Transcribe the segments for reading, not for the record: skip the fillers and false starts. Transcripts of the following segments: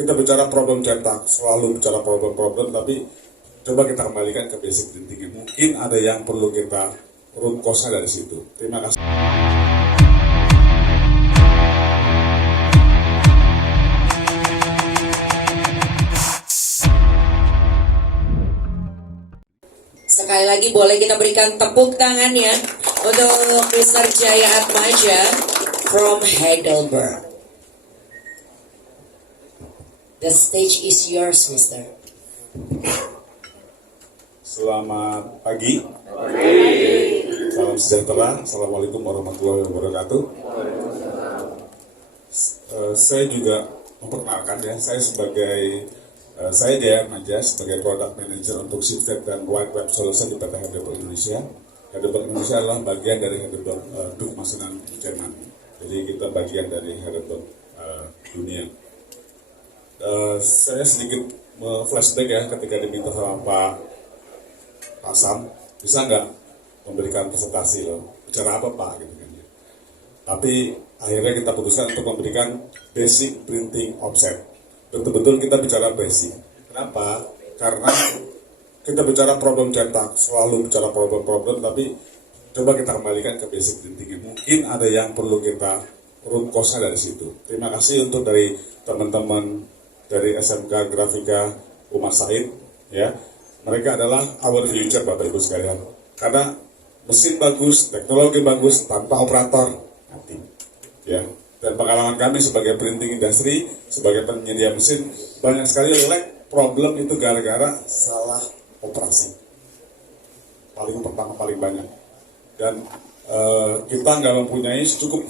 Kita bicara problem cetak, selalu bicara problem-problem, tapi coba kita kembalikan ke basic printingnya. Mungkin ada yang perlu kita root cause-nya dari situ. Terima kasih. Sekali lagi boleh kita berikan tepuk tangan ya untuk Mr. Jaya Atmaja from Heidelberg. The stage is yours, Mister. Selamat pagi. Salam sejahtera. Assalamualaikum warahmatullahi wabarakatuh. Saya juga memperkenalkan ya, saya Jaya Atmaja sebagai Product Manager untuk Shifted dan White Web Solution di PT Heidelberg Indonesia. Heidelberg Indonesia adalah bagian dari Heidelberg Masenan Jerman. Jadi kita bagian dari Heidelberg dunia. Saya sedikit flashback ya ketika diminta sama Pak Sam, bisa nggak memberikan presentasi loh, bicara apa Pak gitu kan. Tapi akhirnya kita putuskan untuk memberikan basic printing offset. Betul-betul kita bicara basic. Kenapa? Karena kita bicara problem cetak, selalu bicara problem-problem, tapi coba kita kembalikan ke basic printingnya. Mungkin ada yang perlu kita root cause-nya dari situ. Terima kasih untuk dari teman-teman dari SMK Grafika Umar Said, ya. Mereka adalah our future, Bapak Ibu sekalian. Karena mesin bagus, teknologi bagus, tanpa operator mati, ya. Dan pengalaman kami sebagai printing industry, sebagai penyedia mesin, banyak sekali lag problem itu gara-gara salah operasi. Paling pertama, paling banyak. Dan kita nggak mempunyai cukup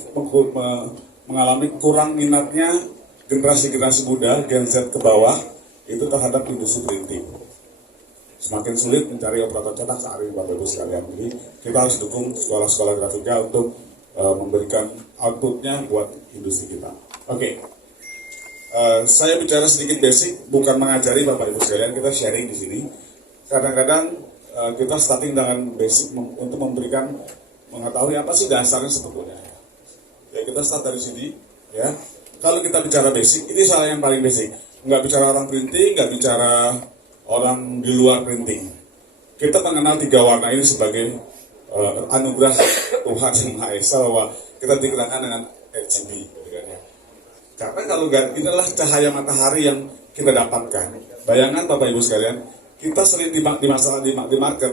mengalami kurang minatnya generasi-generasi muda, Gen Z ke bawah, itu terhadap industri printing. Semakin sulit mencari operator cetak saat ini, Bapak Ibu sekalian. Jadi kita harus dukung sekolah-sekolah grafika untuk memberikan outputnya buat industri kita. Oke. Saya bicara sedikit basic, bukan mengajari Bapak Ibu sekalian, kita sharing di sini. Kadang-kadang kita starting dengan basic untuk memberikan mengetahui apa sih dasarnya sebetulnya. Ya kita start dari sini, ya. Kalau kita bicara basic, ini salah yang paling basic. Nggak bicara orang printing, nggak bicara orang di luar printing. Kita mengenal 3 warna ini sebagai anugerah Tuhan Yang Maha Esa, bahwa kita dikenakan dengan RGB. Karena kalau ini adalah cahaya matahari yang kita dapatkan. Bayangkan Bapak Ibu sekalian, kita sering di market,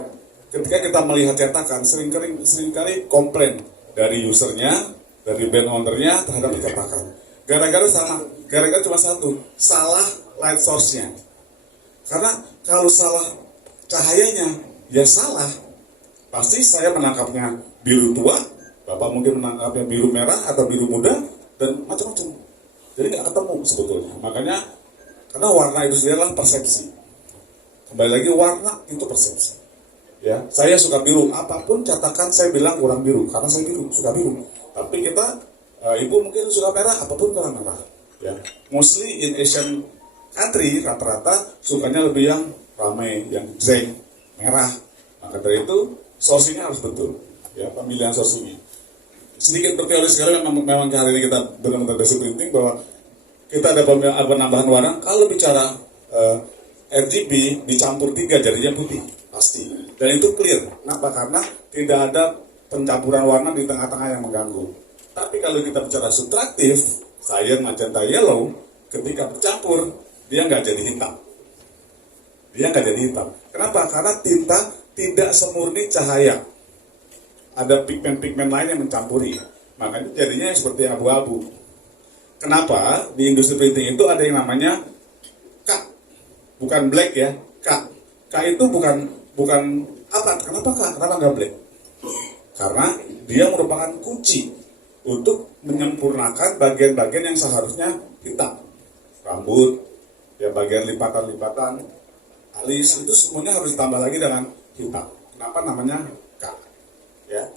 ketika kita melihat cetakan, seringkali komplain dari usernya, dari brand ownernya terhadap cetakan. Gara-gara cuma satu, salah light source-nya. Karena kalau salah cahayanya, ya salah. Pasti saya menangkapnya biru tua, Bapak mungkin menangkapnya biru merah atau biru muda, dan macam-macam. Jadi nggak ketemu sebetulnya. Makanya, karena warna itu sendiri adalah persepsi. Kembali lagi, warna itu persepsi. Ya, saya suka biru, apapun cetakan saya bilang kurang biru, karena saya suka biru. Tapi kita Ibu mungkin suka merah, apapun warna merah. Ya, mostly in Asian country rata-rata sukanya lebih yang ramai, yang jreng, merah. Maka dari itu sourcing-nya harus betul. Ya, pemilihan sourcing-nya. Sedikit berteori sekali, memang hari ini kita benar-benar basic printing bahwa kita ada penambahan warna. Kalau bicara RGB dicampur 3 jadinya putih, pasti. Dan itu clear. Kenapa? Karena tidak ada pencampuran warna di tengah-tengah yang mengganggu. Tapi kalau kita bicara subtraktif, cyan, magenta, yellow, ketika bercampur, dia nggak jadi hitam. Kenapa? Karena tinta tidak semurni cahaya. Ada pigmen-pigmen lain yang mencampuri. Makanya jadinya seperti abu-abu. Kenapa? Di industri printing itu ada yang namanya K. Bukan black ya, K. K itu bukan apa? Kenapa K? Kenapa nggak black? Karena dia merupakan kunci untuk menyempurnakan bagian-bagian yang seharusnya hitam. Rambut, ya bagian lipatan-lipatan, alis, itu semuanya harus ditambah lagi dengan hitam. Kenapa namanya K? Ya.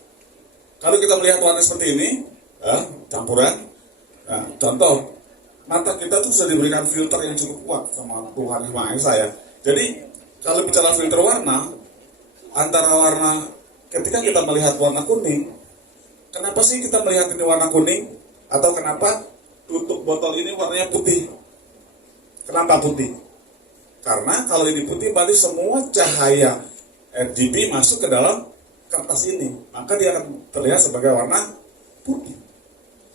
Kalau kita melihat warna seperti ini, campuran, nah, contoh, mata kita tuh sudah diberikan filter yang cukup kuat sama Tuhan Yang Maha Esa ya. Jadi, kalau bicara filter warna, antara warna, ketika kita melihat warna kuning, kenapa sih kita melihat ini warna kuning? Atau kenapa tutup botol ini warnanya putih? Kenapa putih? Karena kalau ini putih berarti semua cahaya RGB masuk ke dalam kertas ini, maka dia akan terlihat sebagai warna putih.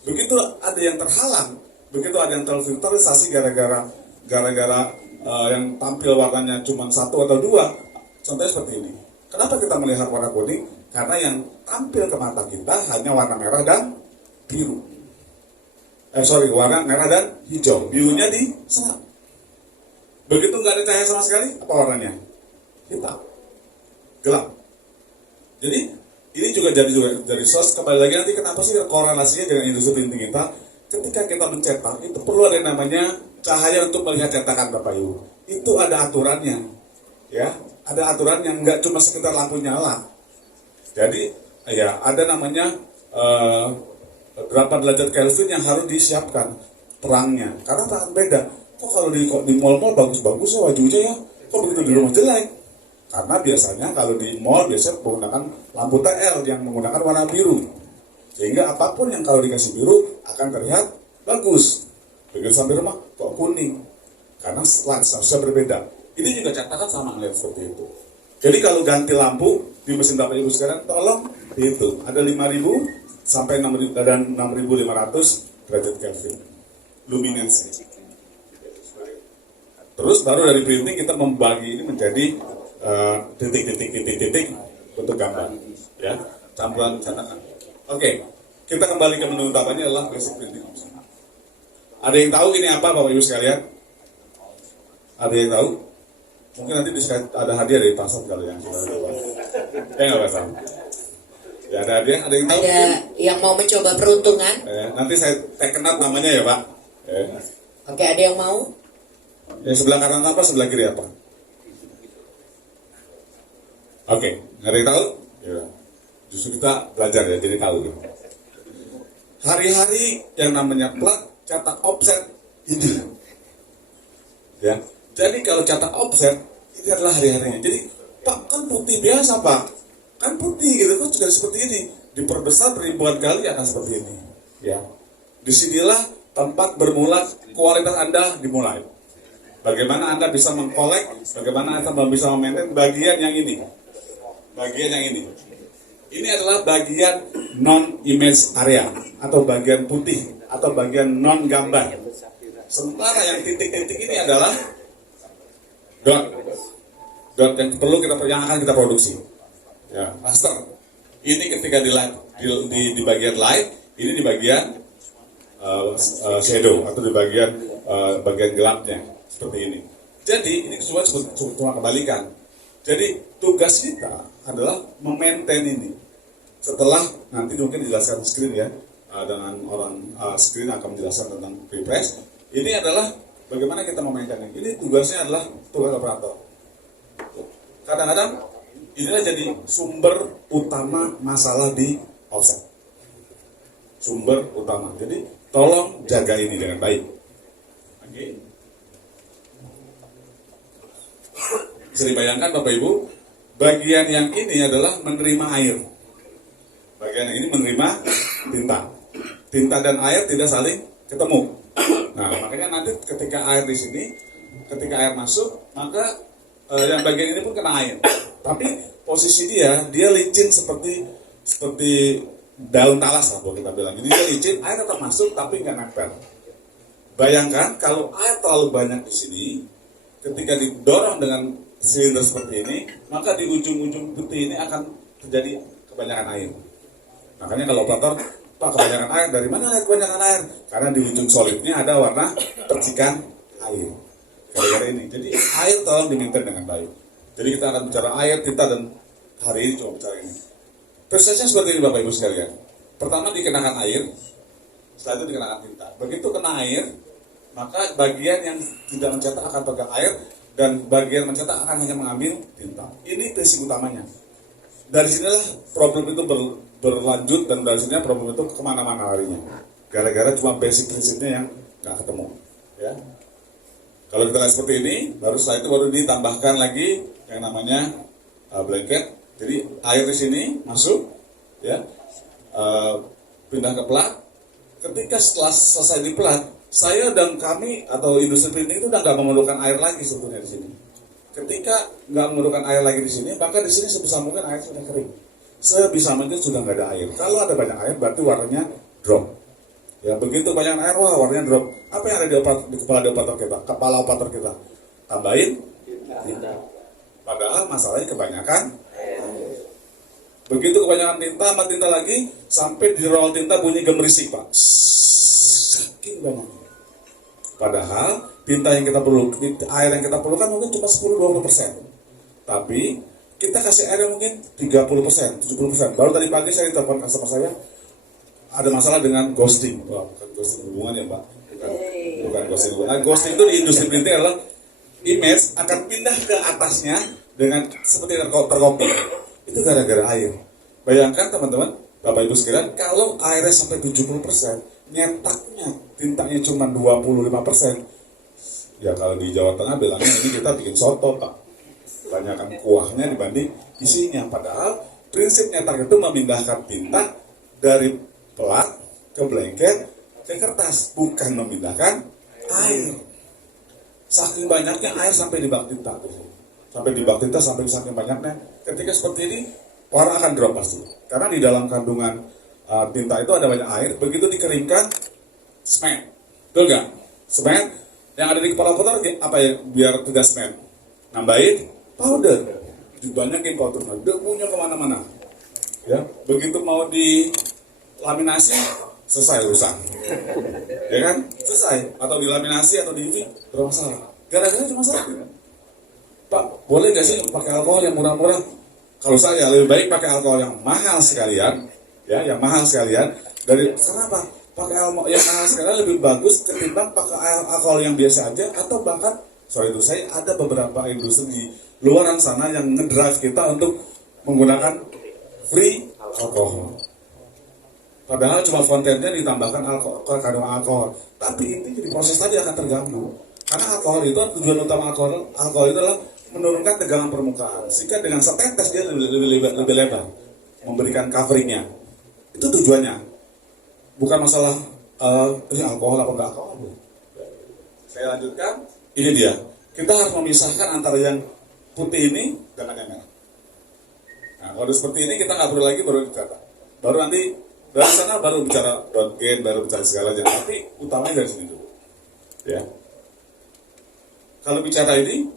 Begitu ada yang terhalang, begitu ada yang terfilterisasi gara-gara yang tampil warnanya cuma satu atau dua, contohnya seperti ini. Kenapa kita melihat warna kuning? Karena yang tampil ke mata kita hanya warna merah dan biru. Warna merah dan hijau, birunya diserap. Begitu nggak ada cahaya sama sekali, apa warnanya? Hitam, gelap. Jadi ini juga jadi source. Kembali lagi nanti kenapa sih korelasinya dengan industri printing kita? Ketika kita mencetak itu perlu ada yang namanya cahaya untuk melihat cetakan Bapak Ibu. Itu ada aturannya, ya. Ada aturan yang nggak cuma sekedar lampu nyala. Jadi ya ada namanya berapa derajat Kelvin yang harus disiapkan terangnya. Karena terang beda. Kok kalau di mall-mall bagus-bagus ya wajunya ya, kok begitu di rumah jelek? Karena biasanya kalau di mall biasanya menggunakan lampu TL yang menggunakan warna biru. Sehingga apapun yang kalau dikasih biru akan terlihat bagus. Begitu sampai rumah kok kuning. Karena seharusnya berbeda. Ini juga cetakan sama ngeliat seperti itu. Jadi kalau ganti lampu di mesin Bapak Ibu sekarang tolong itu ada 5.000 sampai 6.000 dan 6.500 derajat Kelvin luminance. Terus baru dari printing kita membagi ini menjadi titik-titik untuk gambar, ya, campuran cetakan. Oke, kita kembali ke menu utamanya adalah basic printing option. Ada yang tahu ini apa Bapak Ibu sekalian? Ada yang tahu? Mungkin nanti ada hadiah dari pasar kalau yang sudah tahu. Nggak tahu. Ya ada hadiah, ada yang tahu? Ada yang mau mencoba peruntungan? Nanti saya kenal namanya ya Pak. Oke, ada yang mau? Yang sebelah kanan apa, sebelah kiri apa? Oke, nggak ada yang tahu? Ya. Justru kita belajar ya, jadi tahu gitu. Hari-hari yang namanya plat, cetak offset, ini. Ya, jadi kalau cetak offset, ini adalah hari-harinya. Jadi, Pak, kan putih biasa Pak. Kan putih gitu, kan juga seperti ini. Diperbesar ribuan kali akan seperti ini. Ya, disinilah tempat bermula kualitas Anda dimulai. Bagaimana Anda bisa mengkolek, bagaimana Anda bisa memaintain bagian yang ini. Bagian yang ini. Ini adalah bagian non-image area, atau bagian putih, atau bagian non-gambar. Sementara yang titik-titik ini adalah dot. Dot yang perlu yang akan kita produksi. Ya, raster. Ini ketika di bagian light, ini di bagian shadow, atau di bagian gelapnya. Seperti ini. Jadi ini cuma kebalikan. Jadi tugas kita adalah memaintain ini. Setelah nanti mungkin dijelaskan screen ya, dengan orang screen akan menjelaskan tentang prepress. Ini adalah bagaimana kita memaintain ini. Ini tugasnya adalah tugas operator. Kadang-kadang inilah jadi sumber utama masalah di offset. Sumber utama. Jadi tolong jaga ini dengan baik. Oke. Bisa dibayangkan Bapak Ibu, bagian yang ini adalah menerima air. Bagian yang ini menerima tinta. Tinta dan air tidak saling ketemu. Nah, makanya nanti ketika air di sini, ketika air masuk, maka yang bagian ini pun kena air. Tapi posisi dia licin seperti daun talas lah kalau kita bilang. Jadi dia licin, air tetap masuk tapi nggak nempel. Bayangkan kalau air terlalu banyak di sini, ketika didorong dengan silinder seperti ini, maka di ujung-ujung putih ini akan terjadi kebanyakan air. Makanya kalau operator, Pak, kebanyakan air, dari mana kebanyakan air? Karena di ujung solidnya ada warna percikan air. Gara-gara ini. Jadi air tolong dimaintain dengan baik. Jadi kita akan bicara air, tinta, dan hari ini cuma bicara ini. Prosesnya seperti ini Bapak Ibu sekalian. Pertama dikenakan air, setelah itu dikenakan tinta. Begitu kena air, maka bagian yang tidak mencetak akan pegang air, dan bagian mencetak akan hanya mengambil tinta. Ini prinsip utamanya. Dari sinilah problem itu berlanjut, dan dari sinilah problem itu kemana-mana larinya. Gara-gara cuma basic prinsipnya yang nggak ketemu. Ya. Kalau kita lihat seperti ini, baru setelah itu baru ditambahkan lagi yang namanya blanket. Jadi air di sini masuk, ya, pindah ke plat. Ketika setelah selesai di plat, saya dan kami atau industri printing itu udah nggak memerlukan air lagi sebetulnya di sini. Ketika nggak memerlukan air lagi di sini, maka di sini sebisa mungkin air sudah kering. Sebisa mungkin sudah nggak ada air. Kalau ada banyak air, berarti warnanya drop. Ya begitu banyak air, wah warnanya drop. Apa yang ada di kepala operator kita? Kepala operator kita tambahin tinta. Padahal masalahnya kebanyakan. Begitu kebanyakan tinta sama tinta lagi, sampai di roll tinta bunyi gemerisik pak. Saking banyaknya. Padahal tinta yang kita perlu, air yang kita perlukan mungkin cuma 10-20%. Tapi kita kasih air yang mungkin 30%, 70%. Baru tadi pagi saya ditelepon customer saya, ada masalah dengan ghosting. Wah, bukan ghosting hubungan ya Pak. Bukan ghosting hubungan. Nah, ghosting itu di industri printing adalah image akan pindah ke atasnya dengan seperti terkopi. Itu gara-gara air. Bayangkan teman-teman, Bapak Ibu sekalian, kalau airnya sampai 70%, nyetaknya tintanya cuma 25%. Ya kalau di Jawa Tengah bilangnya ini kita bikin soto Pak. Banyakkan kuahnya dibanding isinya. Padahal prinsip nyetak itu memindahkan tinta dari pelat ke blanket ke kertas, bukan memindahkan air. Saking banyaknya air sampai di bak tinta. Sampai di bak tinta, sampai saking banyaknya. Ketika seperti ini, warna akan drop pasti. Karena di dalam kandungan tinta itu ada banyak air. Begitu dikeringkan, cement. Betul nggak? Cement yang ada di kepala kotor apa ya biar tidak cement? Nambahin powder. Dibanyakin powder. Debunya kemana-mana. Ya, begitu mau dilaminasi, selesai urusan. Ya kan? Selesai. Atau dilaminasi atau di UV, bermasalah. Gara-gara cuma satu. Pak, boleh nggak sih pakai alkohol yang murah-murah? Kalau saya lebih baik pakai alkohol yang mahal sekalian, ya, yang mahal sekalian. Kenapa? Pakai alkohol yang mahal sekalian lebih bagus ketimbang pakai alkohol yang biasa aja atau bahkan, saya ada beberapa industri di luaran sana yang ngedrive kita untuk menggunakan free alkohol. Padahal cuma kontennya ditambahkan kandungan alkohol, tapi intinya di proses tadi akan terganggu. Karena alkohol itu tujuan utama alkohol itu adalah menurunkan tegangan permukaan, sehingga dengan setetes dia lebih lebar, memberikan coveringnya. Itu tujuannya, bukan masalah ini alkohol apa enggak alkohol. Saya lanjutkan, ini dia. Kita harus memisahkan antara yang putih ini dengan yang merah. Nah, kalau seperti ini kita nggak perlu lagi baru bicara. Baru nanti dari sana baru bicara dot gain, baru bicara segalanya. Tapi utamanya dari sini dulu. Ya. Kalau bicara ini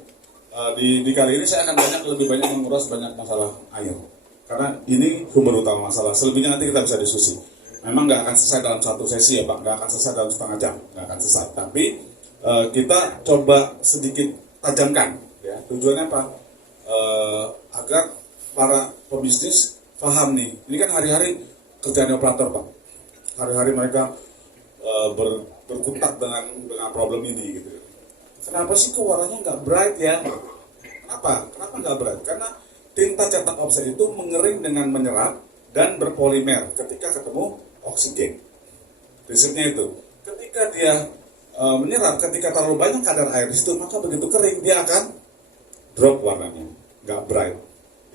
di kali ini saya akan lebih banyak menguras banyak masalah air. Karena ini sumber utama masalah. Selebihnya nanti kita bisa diskusi. Memang nggak akan selesai dalam satu sesi ya Pak, nggak akan selesai dalam setengah jam, nggak akan selesai. Tapi kita coba sedikit tajamkan. Ya. Tujuannya apa? Agar para pebisnis paham nih. Ini kan hari-hari kerjaan operator Pak. Hari-hari mereka berkutat dengan problem ini gitu. Kenapa sih kok warnanya nggak bright ya? Kenapa nggak bright? Karena tinta cetak offset itu mengering dengan menyerap dan berpolimer ketika ketemu oksigen. Prinsipnya itu. Ketika dia menyerap, ketika terlalu banyak kadar air di situ, maka begitu kering dia akan drop warnanya, nggak bright.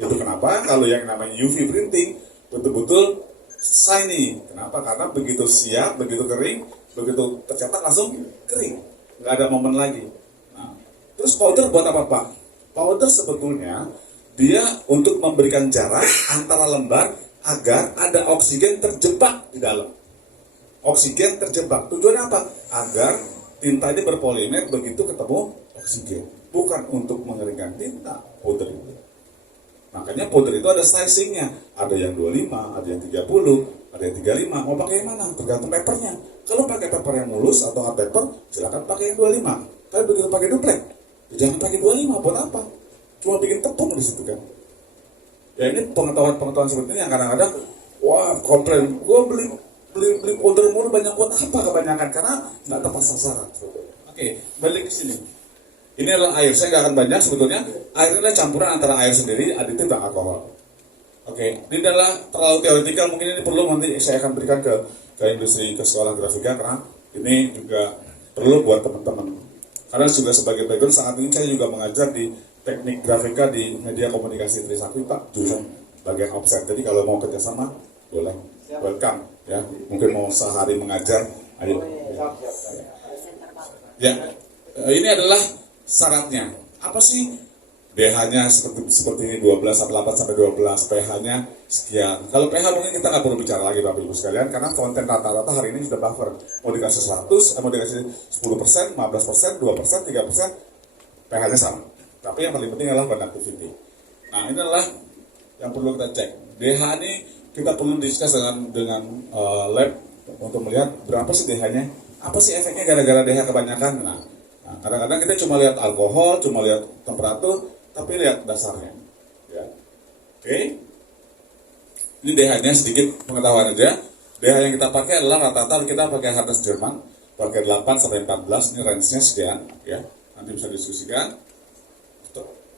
Itu kenapa kalau yang namanya UV printing betul-betul shiny. Kenapa? Karena begitu siap, begitu kering, begitu tercetak langsung kering, nggak ada momen lagi. Nah, terus powder buat apa Pak? Powder sebetulnya dia untuk memberikan jarak antara lembar agar ada oksigen terjebak di dalam. Oksigen terjebak. Tujuannya apa? Agar tinta ini berpolimer begitu ketemu oksigen. Bukan untuk mengeringkan tinta, powder itu. Makanya powder itu ada sizingnya. Ada yang 25, ada yang 30, ada yang 35. Mau pakai yang mana? Tergantung papernya. Kalau pakai paper yang mulus atau hard paper, silakan pakai yang 25. Tapi begitu pakai duplek, jangan pakai 25. Buat apa? Cuma bikin tepung di situ kan. Ya ini pengetahuan seperti ini yang kadang-kadang, wah komplain, gue beli powder mulu banyak buat apa kebanyakan? Karena nggak tepat sasaran. Oke, balik ke sini. Ini adalah air, saya nggak akan banyak sebetulnya. Air ini adalah campuran antara air sendiri, aditif dan alkohol. Oke, ini adalah terlalu teoretikal, mungkin ini perlu nanti saya akan berikan ke industri, ke sekolah grafika, karena ini juga perlu buat teman-teman. Karena juga sebagai background saat ini saya juga mengajar di teknik grafika di media komunikasi Trisakti Pak, jurusan bagian offset. Jadi kalau mau kerjasama, boleh, welcome ya. Mungkin mau sehari mengajar, ayo. Ya, ini adalah syaratnya. Apa sih? DH-nya seperti ini 12 sampai 8 sampai 12, pH-nya sekian. Kalau pH mungkin kita nggak perlu bicara lagi Bapak Ibu sekalian, karena konten rata-rata hari ini sudah buffer. Mau dikasih 100, mau dikasih 10%, 15%, 2%, 3%, pH-nya sama. Tapi yang paling penting adalah conductivity. Nah, ini adalah yang perlu kita cek. DH ini kita perlu discuss dengan lab untuk melihat berapa sih DH-nya, apa sih efeknya gara-gara DH kebanyakan. Nah, kadang-kadang kita cuma lihat alkohol, cuma lihat temperatur, tapi lihat dasarnya. Ya. Oke. Ini DH-nya sedikit pengetahuan aja. DH yang kita pakai adalah rata-rata kita pakai Harnes Jerman, pakai 8 sampai 14, ini range-nya sekian. Ya. Nanti bisa diskusikan.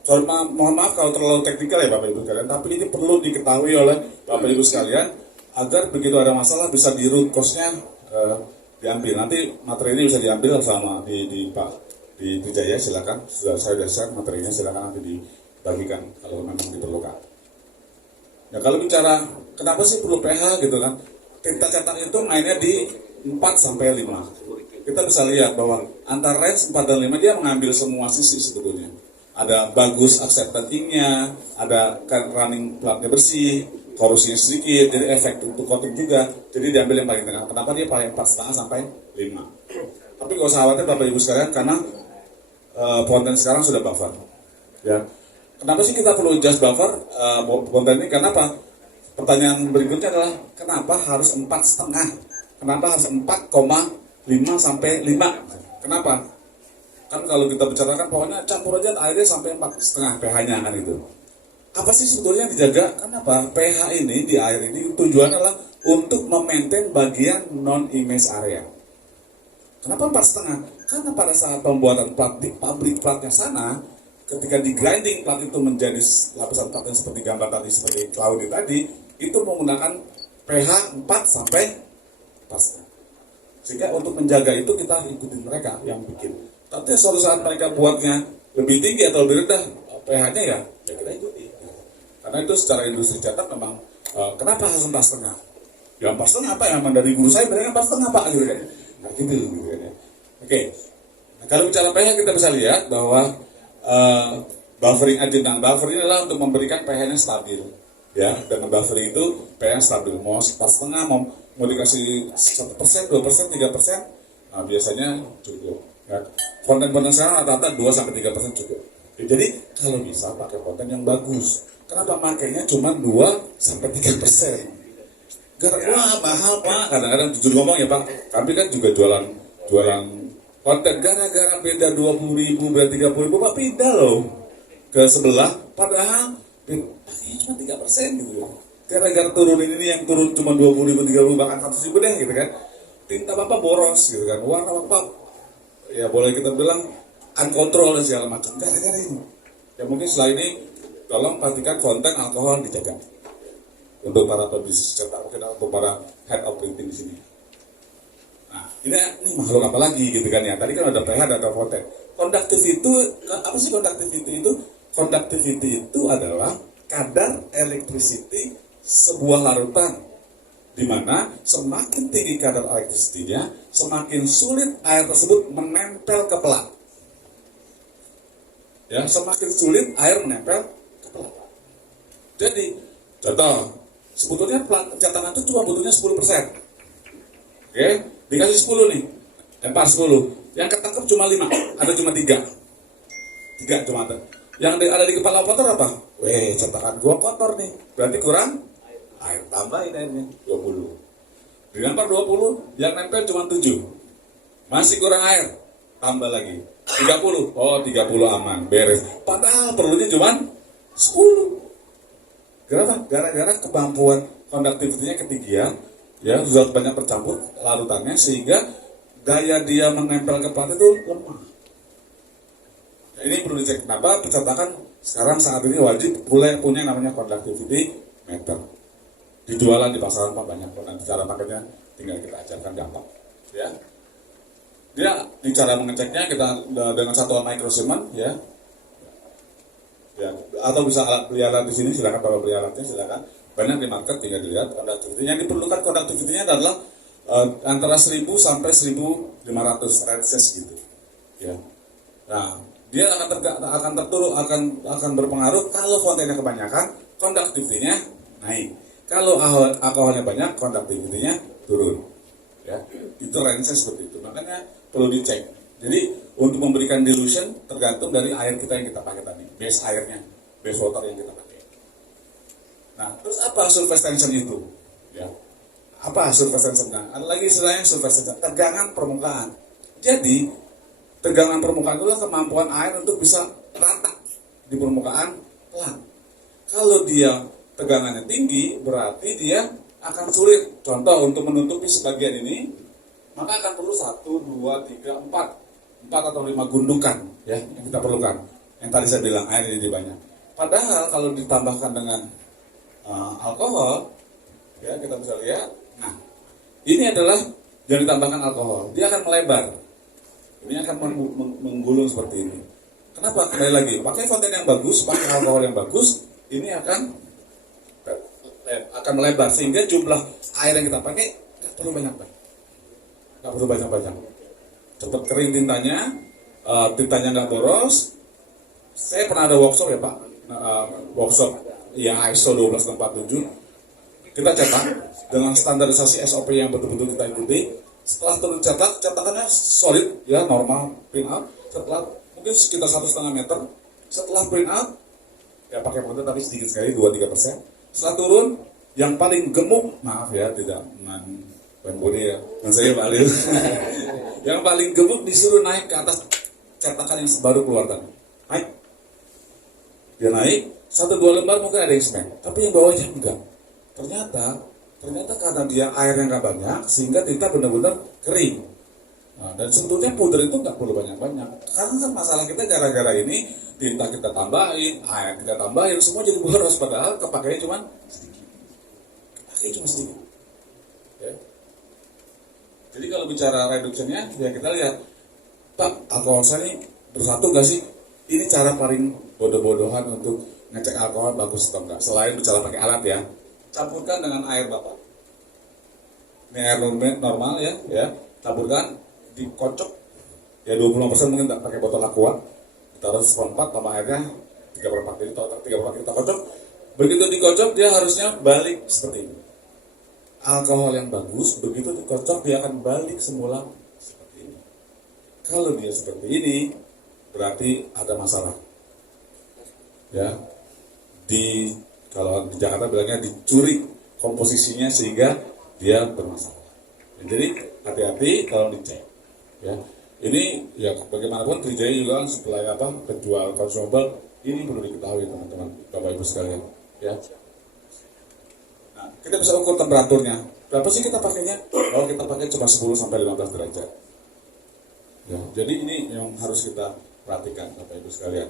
Mohon maaf kalau terlalu teknikal ya Bapak Ibu sekalian, tapi ini perlu diketahui oleh Bapak Ibu sekalian agar begitu ada masalah bisa di root cause-nya diambil. Nanti materi ini bisa diambil sama di Pak di Trijaya, silakan. Sudah saya sudah share materinya, silakan nanti dibagikan kalau memang diperlukan. Ya kalau bicara kenapa sih perlu pH gitu kan? Tinta cetak itu mainnya di 4 sampai 5. Kita bisa lihat bahwa antara range 4 dan 5 dia mengambil semua sisi sebetulnya. Ada bagus acceptatingnya, ada kan running platnya bersih, korosinya sedikit, jadi efek untuk coating juga. Jadi diambil yang paling tengah. Kenapa dia paling 4,5 sampai 5? Tapi gak usah khawatir Bapak Ibu sekalian, karena konten sekarang sudah buffer. Ya. Kenapa sih kita perlu adjust buffer konten ini? Kenapa? Pertanyaan berikutnya adalah kenapa harus 4,5? Kenapa harus 4,5 sampai 5? Kenapa? Kan kalau kita bicarakan pokoknya campur aja airnya sampai 4,5 pH-nya kan itu. Apa sih sebetulnya yang dijaga? Kenapa? pH ini di air ini tujuannya adalah untuk memaintain bagian non-image area. Kenapa 4,5? Karena pada saat pembuatan plat di pabrik platnya sana, ketika di grinding plat itu menjadi lapisan plat yang seperti gambar tadi, seperti cloudy tadi, itu menggunakan pH 4 sampai 4,5. Sehingga untuk menjaga itu kita ikutin mereka yang bikin. Tapi suatu saat mereka buatnya lebih tinggi atau lebih rendah pH-nya ya kita ikuti. Karena itu secara industri cetak memang kenapa harus 4,5? Ya 4,5 apa yang dari guru saya bilang 4,5 Pak gitu kan. Nah gitu kan ya. Oke. Nah, kalau bicara pH kita bisa lihat bahwa buffering agent dan buffer ini adalah untuk memberikan pH-nya stabil. Ya, dan buffering itu pH-nya stabil. Mau 4,5 mau dikasih 1%, 2%, 3%, nah biasanya cukup. Ya. Konten-konten sekarang rata-rata 2-3% cukup. Ya, jadi kalau bisa pakai konten yang bagus. Kenapa makanya cuma 2-3%? Gara-gara mahal Pak. Kadang-kadang jujur ngomong ya Pak, kami kan juga jualan konten. Gara-gara beda 20.000, beda 30.000, Pak pindah loh ke sebelah. Padahal cuma 3% gitu. Gara-gara turunin ini yang turun cuma 20.000, 30.000, bahkan 100.000 deh gitu kan. Tinta Bapak boros gitu kan. Warna Bapak ya boleh kita bilang uncontrol dan segala macam. Gara-gara ini. Ya mungkin setelah ini tolong perhatikan konten alkohol dijaga. Untuk para pebisnis cetak, mungkin untuk para head of printing di sini. Nah, ini makhluk apa lagi gitu kan ya? Tadi kan ada pH dan ada konten. Conductivity itu apa sih conductivity itu? Conductivity itu adalah kadar electricity sebuah larutan, di mana semakin tinggi kadar electricity-nya, semakin sulit air tersebut menempel ke pelat. Ya, semakin sulit air menempel ke pelat. Jadi, contoh, sebetulnya pelat cetakan itu cuma butuhnya 10%. Oke, dikasih 10 nih, lempar 10. Yang ketangkep cuma 5, ada cuma 3. 3 cuma ada. Yang ada di kepala kotor apa? Weh, cetakan gua kotor nih. Berarti kurang air, tambahin airnya 20. Dilempar 20, yang nempel cuma 7. Masih kurang air, tambah lagi 30. Oh, 30 aman, beres. Padahal perlunya cuma 10. Kenapa? Gara-gara kemampuan konduktivitinya ketinggian, ya sudah banyak bercampur larutannya sehingga daya dia menempel ke plat itu lemah. Nah, ini perlu dicek. Kenapa percetakan sekarang saat ini wajib punya namanya conductivity meter. Dijualan di pasaran Pak banyak. Nanti cara pakainya tinggal kita ajarkan gampang. Ya. Dia di cara mengeceknya kita dengan satuan microsiemens ya. Ya, atau bisa beli alat di sini, silakan bawa beli alatnya, silakan. Banyak di market, tinggal dilihat conductivity. Yang diperlukan conductivity-nya adalah antara 1000 sampai 1500 range gitu. Ya. Nah, dia akan berpengaruh kalau kontennya kebanyakan, konduktivitinya naik. Kalau alkoholnya banyak, konduktivitinya turun. Ya, itu range seperti itu. Makanya perlu dicek. Jadi untuk memberikan dilution tergantung dari air kita yang kita pakai tadi, base airnya, base water yang kita pakai. Nah, terus apa surface tension itu? Ya, apa surface tension? Nah, ada lagi istilahnya surface tension, tegangan permukaan. Jadi tegangan permukaan itulah kemampuan air untuk bisa rata di permukaan pelan. Kalau dia tegangannya tinggi, berarti dia akan sulit. Contoh untuk menutupi sebagian ini, maka akan perlu 1, 2, 3, 4 atau 5 gundukan ya yang kita perlukan. Yang tadi saya bilang air jadi banyak. Padahal kalau ditambahkan dengan alkohol, ya kita bisa lihat. Nah, ini adalah yang ditambahkan alkohol. Dia akan melebar. Ini akan menggulung seperti ini. Kenapa? Kembali lagi, pakai konten yang bagus, pakai alkohol yang bagus, ini akan melebar sehingga jumlah air yang kita pakai nggak perlu banyak-banyak. Cepat kering tintanya, tintanya nggak boros. Saya pernah ada workshop ya Pak, workshop yang ISO 12447. Kita cetak dengan standarisasi SOP yang betul-betul kita ikuti. Setelah turun cetak, cetakannya solid, ya normal print out. Setelah mungkin sekitar 1,5 meter, setelah print out, ya pakai motor tapi sedikit sekali 2-3%. Setelah turun, yang paling gemuk, maaf ya tidak Budi ya, dan saya Pak Lil. Yang paling gemuk disuruh naik ke atas cetakan yang baru keluar tadi. Naik, dia naik 1-2 lembar mungkin ada yang smack, tapi yang bawahnya enggak. Ternyata karena dia airnya nggak banyak, sehingga tinta benar-benar kering. Nah, dan sebetulnya puder itu nggak perlu banyak-banyak. Karena kan masalah kita gara-gara ini, tinta kita tambahin, air kita tambahin, semua jadi boros. Padahal kepakainya cuma sedikit. Ya. Jadi kalau bicara reductionnya, ya kita lihat, Pak, alkohol saya ini bersatu nggak sih? Ini cara paling bodoh-bodohan untuk ngecek alkohol bagus atau enggak. Selain bicara pakai alat ya, campurkan dengan air Bapak. Ini air normal ya, campurkan, dikocok, ya 20% mungkin tak pakai botol aqua, ditaruh 1/4 tambah airnya 3/4, jadi total 3/4 kita kocok. Begitu dikocok dia harusnya balik seperti ini. Alkohol yang bagus begitu dikocok dia akan balik semula seperti ini. Kalau dia seperti ini berarti ada masalah. Ya, kalau di Jakarta bilangnya dicuri komposisinya sehingga dia bermasalah. Jadi hati-hati kalau dicek. Ya, ini ya bagaimanapun Trijaya juga setelah penjual konsumable ini perlu diketahui teman-teman, Bapak Ibu sekalian. Ya. Nah, kita bisa ukur temperaturnya. Berapa sih kita pakainya? Kalau kita pakai cuma 10-15 derajat. Ya, jadi ini yang harus kita perhatikan, Bapak Ibu sekalian.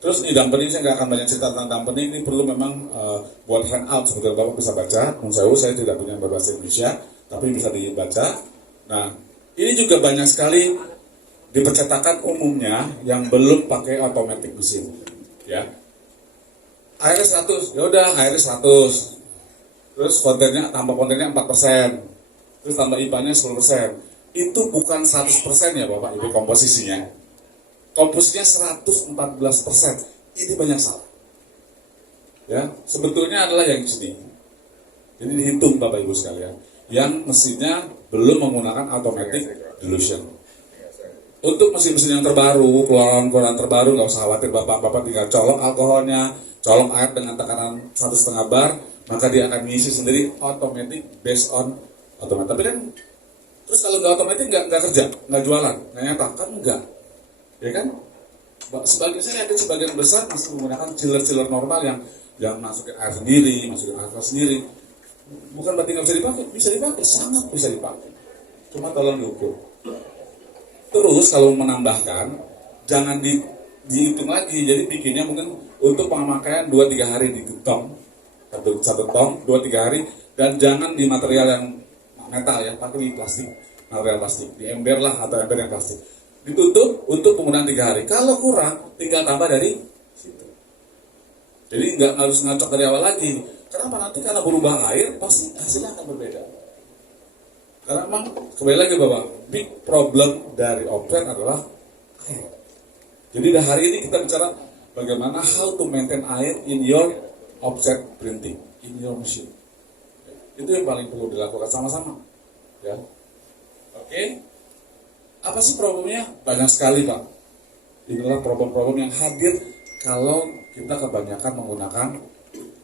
Terus ini dampening, saya nggak akan banyak cerita tentang dampening. Ini perlu memang buat handout, sebetulnya Bapak bisa baca. Saya tidak punya berbahasa Indonesia, tapi bisa dibaca. Nah, ini juga banyak sekali di percetakan umumnya yang belum pakai automatic mesin. Ya, airnya 100, ya udah airnya 100. Terus tambah kontennya 4%. Terus tambah IPA-nya 10%. Itu bukan 100% ya Bapak Ibu komposisinya. Komposisinya 114%. Ini banyak salah. Ya, sebetulnya adalah yang sini. Jadi dihitung Bapak Ibu sekalian. Yang mesinnya belum menggunakan automatic dilution. Untuk mesin-mesin yang terbaru, keluaran terbaru, nggak usah khawatir Bapak-bapak tinggal colok alkoholnya, colok air dengan tekanan 1,5 bar, maka dia akan ngisi sendiri automatic based on automatic. Tapi kan, terus kalau nggak automatic nggak kerja, nggak jualan, nggak nyetak, kan enggak. Ya kan? Saya yakin sebagian besar masih menggunakan chiller normal yang masukin air sendiri, masukin alkohol sendiri. Bukan berarti nggak bisa dipakai, sangat bisa dipakai. Cuma tolong diukur. Terus kalau menambahkan, jangan dihitung lagi. Jadi bikinnya mungkin untuk pemakaian 2-3 hari di tong, satu tong 2-3 hari, dan jangan di material yang metal ya, pakai di plastik, material plastik, di ember lah atau ember yang plastik. Ditutup untuk penggunaan 3 hari. Kalau kurang, tinggal tambah dari situ. Jadi nggak harus ngacok dari awal lagi. Kenapa? Nanti karena berubah air, pasti hasilnya akan berbeda. Karena memang, kembali lagi Bapak, big problem dari opten adalah air. Jadi hari ini kita bicara bagaimana how to maintain air in your offset printing, in your machine. Itu yang paling perlu dilakukan sama-sama. Ya. Oke. Apa sih problemnya? Banyak sekali, Pak. Inilah problem-problem yang hadir kalau kita kebanyakan menggunakan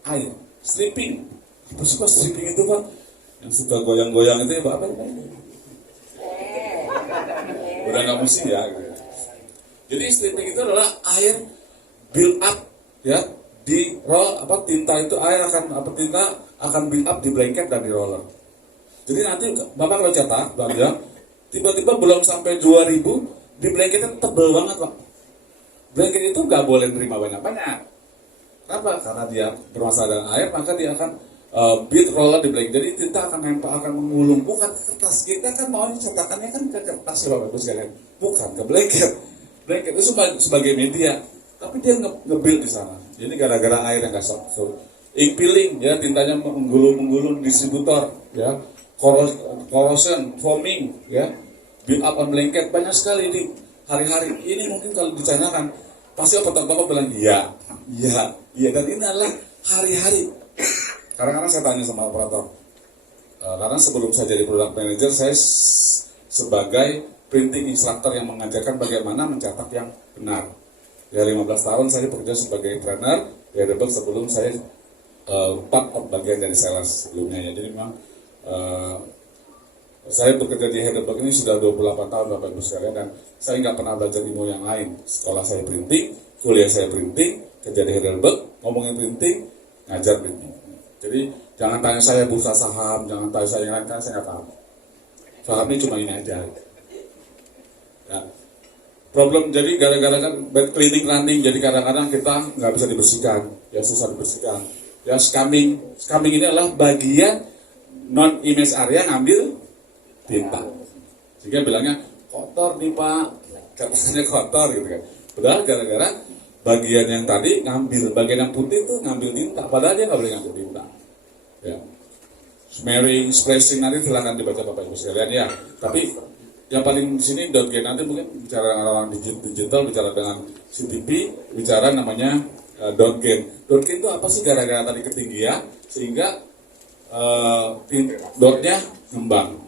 air. Stripping. Apa sih Pak stripping itu, Pak? Yang suka goyang-goyang itu ya, Pak? Apa namanya? Udah nggak musim ya. Gitu. Jadi stripping itu adalah air build up ya di roll tinta itu air tinta akan build up di blanket dan di roller. Jadi nanti Bapak kalau cetak, Bang ya, tiba-tiba belum sampai 2000 di blanketnya tebel banget, Pak. Blanket itu nggak boleh terima banyak-banyak. Kenapa? Karena dia bermasalah dengan air, maka dia akan bead roller di blanket. Jadi tinta akan nempel, akan mengulung. Bukan ke kertas. Kita kan maunya cetakannya kan ke kertas ya Bapak Ibu sekalian. Bukan ke blanket. Blanket itu sebagai media. Tapi dia nge-build di sana. Jadi gara-gara air yang nggak stop. Ink peeling, ya tintanya menggulung distributor, ya. Corrosion, foaming, ya. Build up on blanket banyak sekali ini hari-hari. Ini mungkin kalau ditanyakan pasti otak-otak bilang iya. Dan ini adalah hari-hari. Kadang-kadang saya tanya sama operator, karena sebelum saya jadi product manager, saya sebagai printing instructor yang mengajarkan bagaimana mencetak yang benar. Ya 15 tahun saya bekerja sebagai trainer di Heidelberg sebelum saya part of bagian dari sales sebelumnya. Jadi memang saya bekerja di Heidelberg ini sudah 28 tahun Bapak Ibu sekalian, dan saya nggak pernah belajar ilmu yang lain. Sekolah saya printing, kuliah saya printing, kerja di Heidelberg, ngomongin printing, ngajar printing. Jadi jangan tanya saya bursa saham, jangan tanya saya yang lain, kan saya nggak paham. Pahamnya cuma ini aja. Ya. Problem jadi gara-gara kan bad cleaning running, jadi kadang-kadang kita nggak bisa dibersihkan, ya susah dibersihkan. Ya scamming ini adalah bagian non image area ngambil tinta, sehingga bilangnya kotor nih Pak, katanya kotor gitu kan. Padahal gara-gara bagian yang tadi ngambil, bagian yang putih itu ngambil tinta, padahal dia nggak boleh ngambil tinta. Ya. Smearing, splashing nanti silakan dibaca Bapak Ibu sekalian ya. Tapi yang paling di sini .gen nanti mungkin bicara dengan orang digital, bicara dengan CTP, bicara namanya .gen. .gen itu apa sih? Gara-gara tadi ketinggian sehingga dotnya ngembang.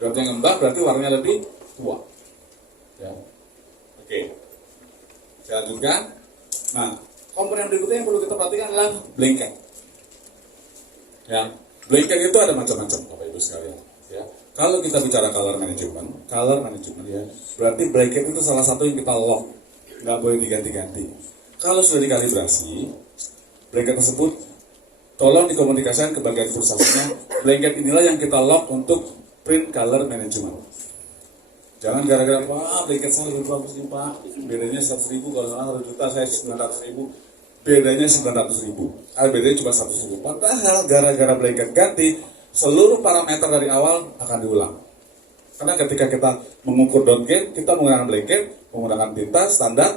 Dotnya ngembang berarti warnanya lebih tua. Ya. Oke. Saya lanjutkan. Nah, komponen berikutnya yang perlu kita perhatikan adalah blanket. Ya, blanket itu ada macam-macam Bapak Ibu sekalian. Ya. Kalau kita bicara color management ya, berarti blanket itu salah satu yang kita lock, nggak boleh diganti-ganti. Kalau sudah dikalibrasi, blanket tersebut tolong dikomunikasikan ke bagian frustasinya. Blanket inilah yang kita lock untuk print color management. Jangan gara-gara Pak, blanket saya lebih bagus nih Pak, bedanya 100.000, kalau salah 1 juta saya 900.000, bedanya 900.000, bedanya cuma 100.000. Padahal gara-gara blanket ganti, seluruh parameter dari awal akan diulang. Karena ketika kita mengukur .gen, kita menggunakan blanket, menggunakan tinta standar,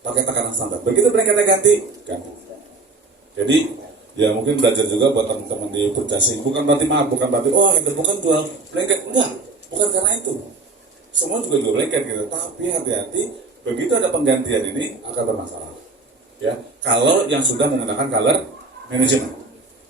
pakai tekanan standar. Begitu blanketnya ganti. Jadi ya mungkin belajar juga buat teman-teman di purchasing. Bukan berarti bukan jual blanket, enggak. Bukan karena itu. Semua juga jual blanket gitu. Tapi hati-hati, begitu ada penggantian ini akan bermasalah. Ya, kalau yang sudah menggunakan color management.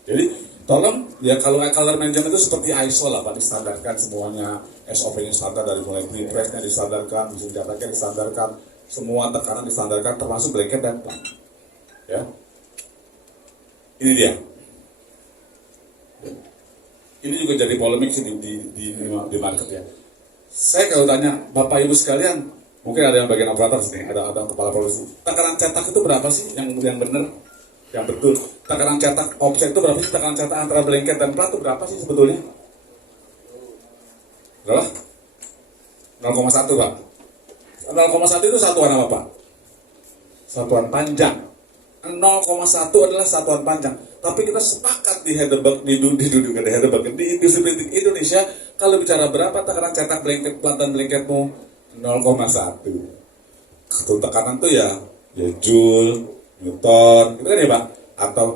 Jadi tolong ya, kalau color management itu seperti ISO lah Pak, distandarkan semuanya, SOP-nya standar, dari mulai press-nya distandarkan, mesin cetaknya distandarkan, semua tekanan distandarkan termasuk blanket dan plant. Ya. Ini dia. Ini juga jadi polemik sih di market ya. Saya kalau tanya Bapak Ibu sekalian, mungkin ada yang bagian operator sini, ada kepala produksi. Takaran cetak itu berapa sih yang benar? Yang betul, takaran cetak offset itu berapa sih? Takaran cetak antara blanket dan plat itu berapa sih sebetulnya? Berapa? 0,1 Pak. 0,1 itu satuan apa Pak? Satuan panjang. 0,1 adalah satuan panjang. Tapi kita sepakat di Heidelberg, di industri printing Indonesia, kalau bicara berapa takaran cetak blanket, plat dan blanketmu, 0,1. Satu tekanan tuh ya joule, Newton, gitu kan ya Pak? Atau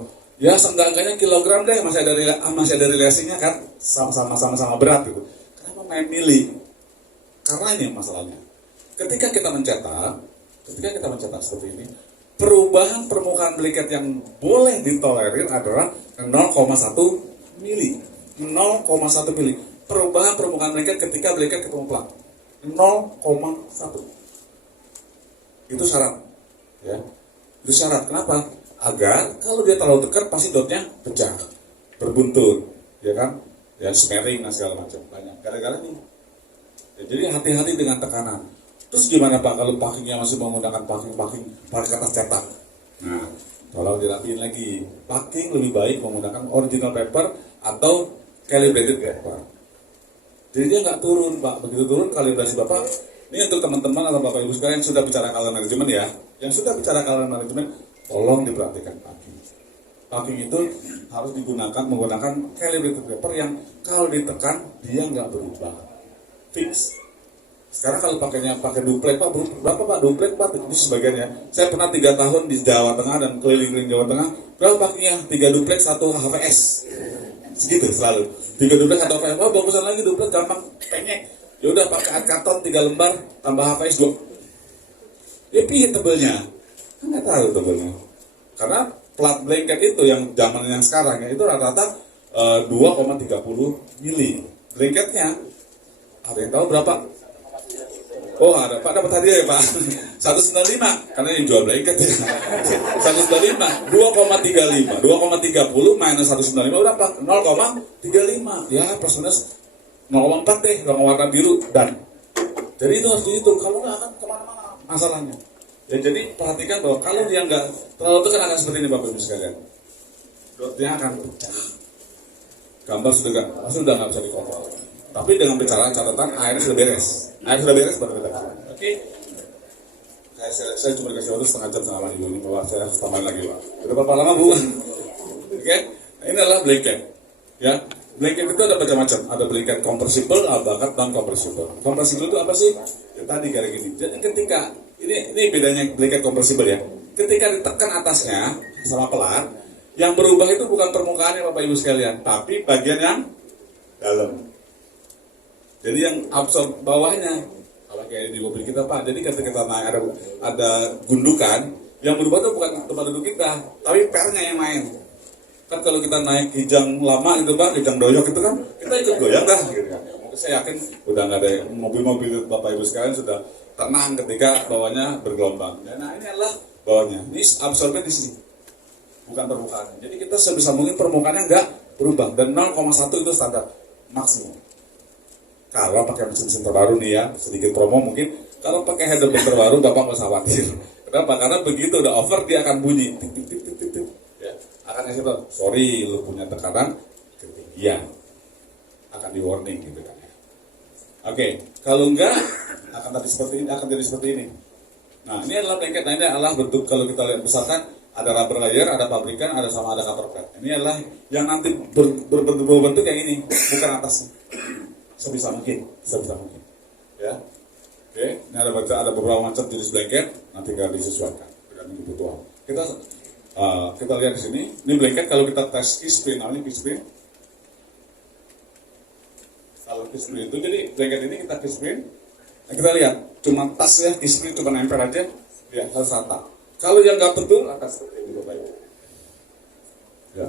ya seenggaknya kilogram deh, masih ada relasinya kan, sama berat gitu. Kenapa main mili? Karena ini masalahnya. ketika kita mencetak seperti ini, perubahan permukaan blanket yang boleh ditolerir adalah 0,1 mili. 0,1 mili. Perubahan permukaan blanket ketika blanket ketemu plat. 0,1. Itu syarat. Ya. Itu syarat. Kenapa? Agar kalau dia terlalu dekat pasti dotnya pecah, berbuntut, ya kan? Ya smearing dan segala macam. Banyak. Gara-gara ini. Ya, jadi hati-hati dengan tekanan. Terus gimana Pak kalau packingnya masih menggunakan packing pakai kertas cetak? Nah, tolong dirapiin lagi. Packing lebih baik menggunakan original paper atau calibrated paper. Jadi dia nggak turun Pak. Begitu turun kalibrasi Bapak. Ini untuk teman-teman atau Bapak Ibu sekalian yang sudah bicara color management ya. Yang sudah bicara color management, tolong diperhatikan packing. Packing itu harus menggunakan calibrated paper yang kalau ditekan dia nggak berubah. Fix. Sekarang kalau pakai duplex Pak, berapa Pak duplex Pak? Ini sebagian ya. Saya pernah 3 tahun di Jawa Tengah dan keliling-keliling Jawa Tengah. Berapa packingnya? 3 duplex 1 HVS. Segitu selalu. 3 duplex 1 HVS. Oh bagusan lagi duplex gampang penyek. Ya udah pakai karton 3 lembar tambah HVS 2. Ya piye tebelnya? Kan nggak tahu tebelnya. Karena plat blanket itu yang zaman yang sekarang ya itu rata-rata 2,30 mili. Blanketnya ada yang tahu berapa? Oh ada Pak, dapat hadiah ya Pak. 195 karena yang jual blanket ya. 195 2,35 2,30 minus 195 berapa? 0,35 ya plus minus 0,4 deh kalau warna biru dan jadi itu harus dihitung kalau nggak akan kemana-mana masalahnya ya. Jadi perhatikan bahwa kalau dia nggak terlalu tekan akan seperti ini Bapak Ibu sekalian, dotnya akan pecah. Gambar sudah nggak bisa dikontrol. Tapi dengan bicara catatan airnya sudah beres. Air sudah beres baru kita bisa. Oke. Saya cuma dikasih waktu setengah jam sama Ibu ini bahwa saya harus tambahin lagi Pak. Sudah berapa lama Bu? Oke. Nah, ini adalah blanket. Ya. Blanket itu ada macam-macam. Ada blanket compressible, ada non compressible. Compressible itu apa sih? Ya, tadi kayak gini. Jadi ketika ini bedanya blanket compressible ya. Ketika ditekan atasnya sama pelat, yang berubah itu bukan permukaannya Bapak Ibu sekalian, tapi bagian yang dalam. Jadi yang absorb bawahnya, kalau kayak di mobil kita Pak, jadi ketika kita naik ada gundukan, yang berubah itu bukan tempat duduk kita, tapi pernya yang main. Kan kalau kita naik kijang lama itu Pak, kijang doyok itu kan, kita ikut goyang dah gitu kan. Mungkin saya yakin udah nggak ada mobil-mobil Bapak Ibu sekalian sudah tenang ketika bawahnya bergelombang. Nah ini adalah bawahnya, ini absorbnya di sini, bukan permukaan. Jadi kita sebisa mungkin permukaannya nggak berubah, dan 0,1 itu standar maksimum. Kalau pakai mesin terbaru nih ya, sedikit promo mungkin, kalau pakai Heidelberg terbaru Bapak nggak usah khawatir. Kenapa? Karena begitu udah over dia akan bunyi, tik, tik, tik, tik, tik, tik. Ya, akan ngasih tau, sorry lu punya tekanan ketinggian, akan di warning gitu kan ya. Oke, kalau enggak akan tadi seperti ini, akan jadi seperti ini. Nah ini adalah blanket, nah ini adalah bentuk kalau kita lihat besarkan, ada rubber layer, ada pabrikan, ada sama ada cover pad. Ini adalah yang nanti berbentuk kayak ini, bukan atasnya. Sebisa mungkin, ya. Oke, ini ada beberapa macam jenis blanket, nanti tinggal disesuaikan dengan kebutuhan. Kita lihat di sini, ini blanket kalau kita tes key spring, ini key spring. Kalau key spring itu, jadi blanket ini kita key spring, nah, kita lihat, cuma tas ya, key spring cuma nempel aja, ya harus rata. Kalau yang nggak betul, akan seperti ini Bapak Ibu. Ya,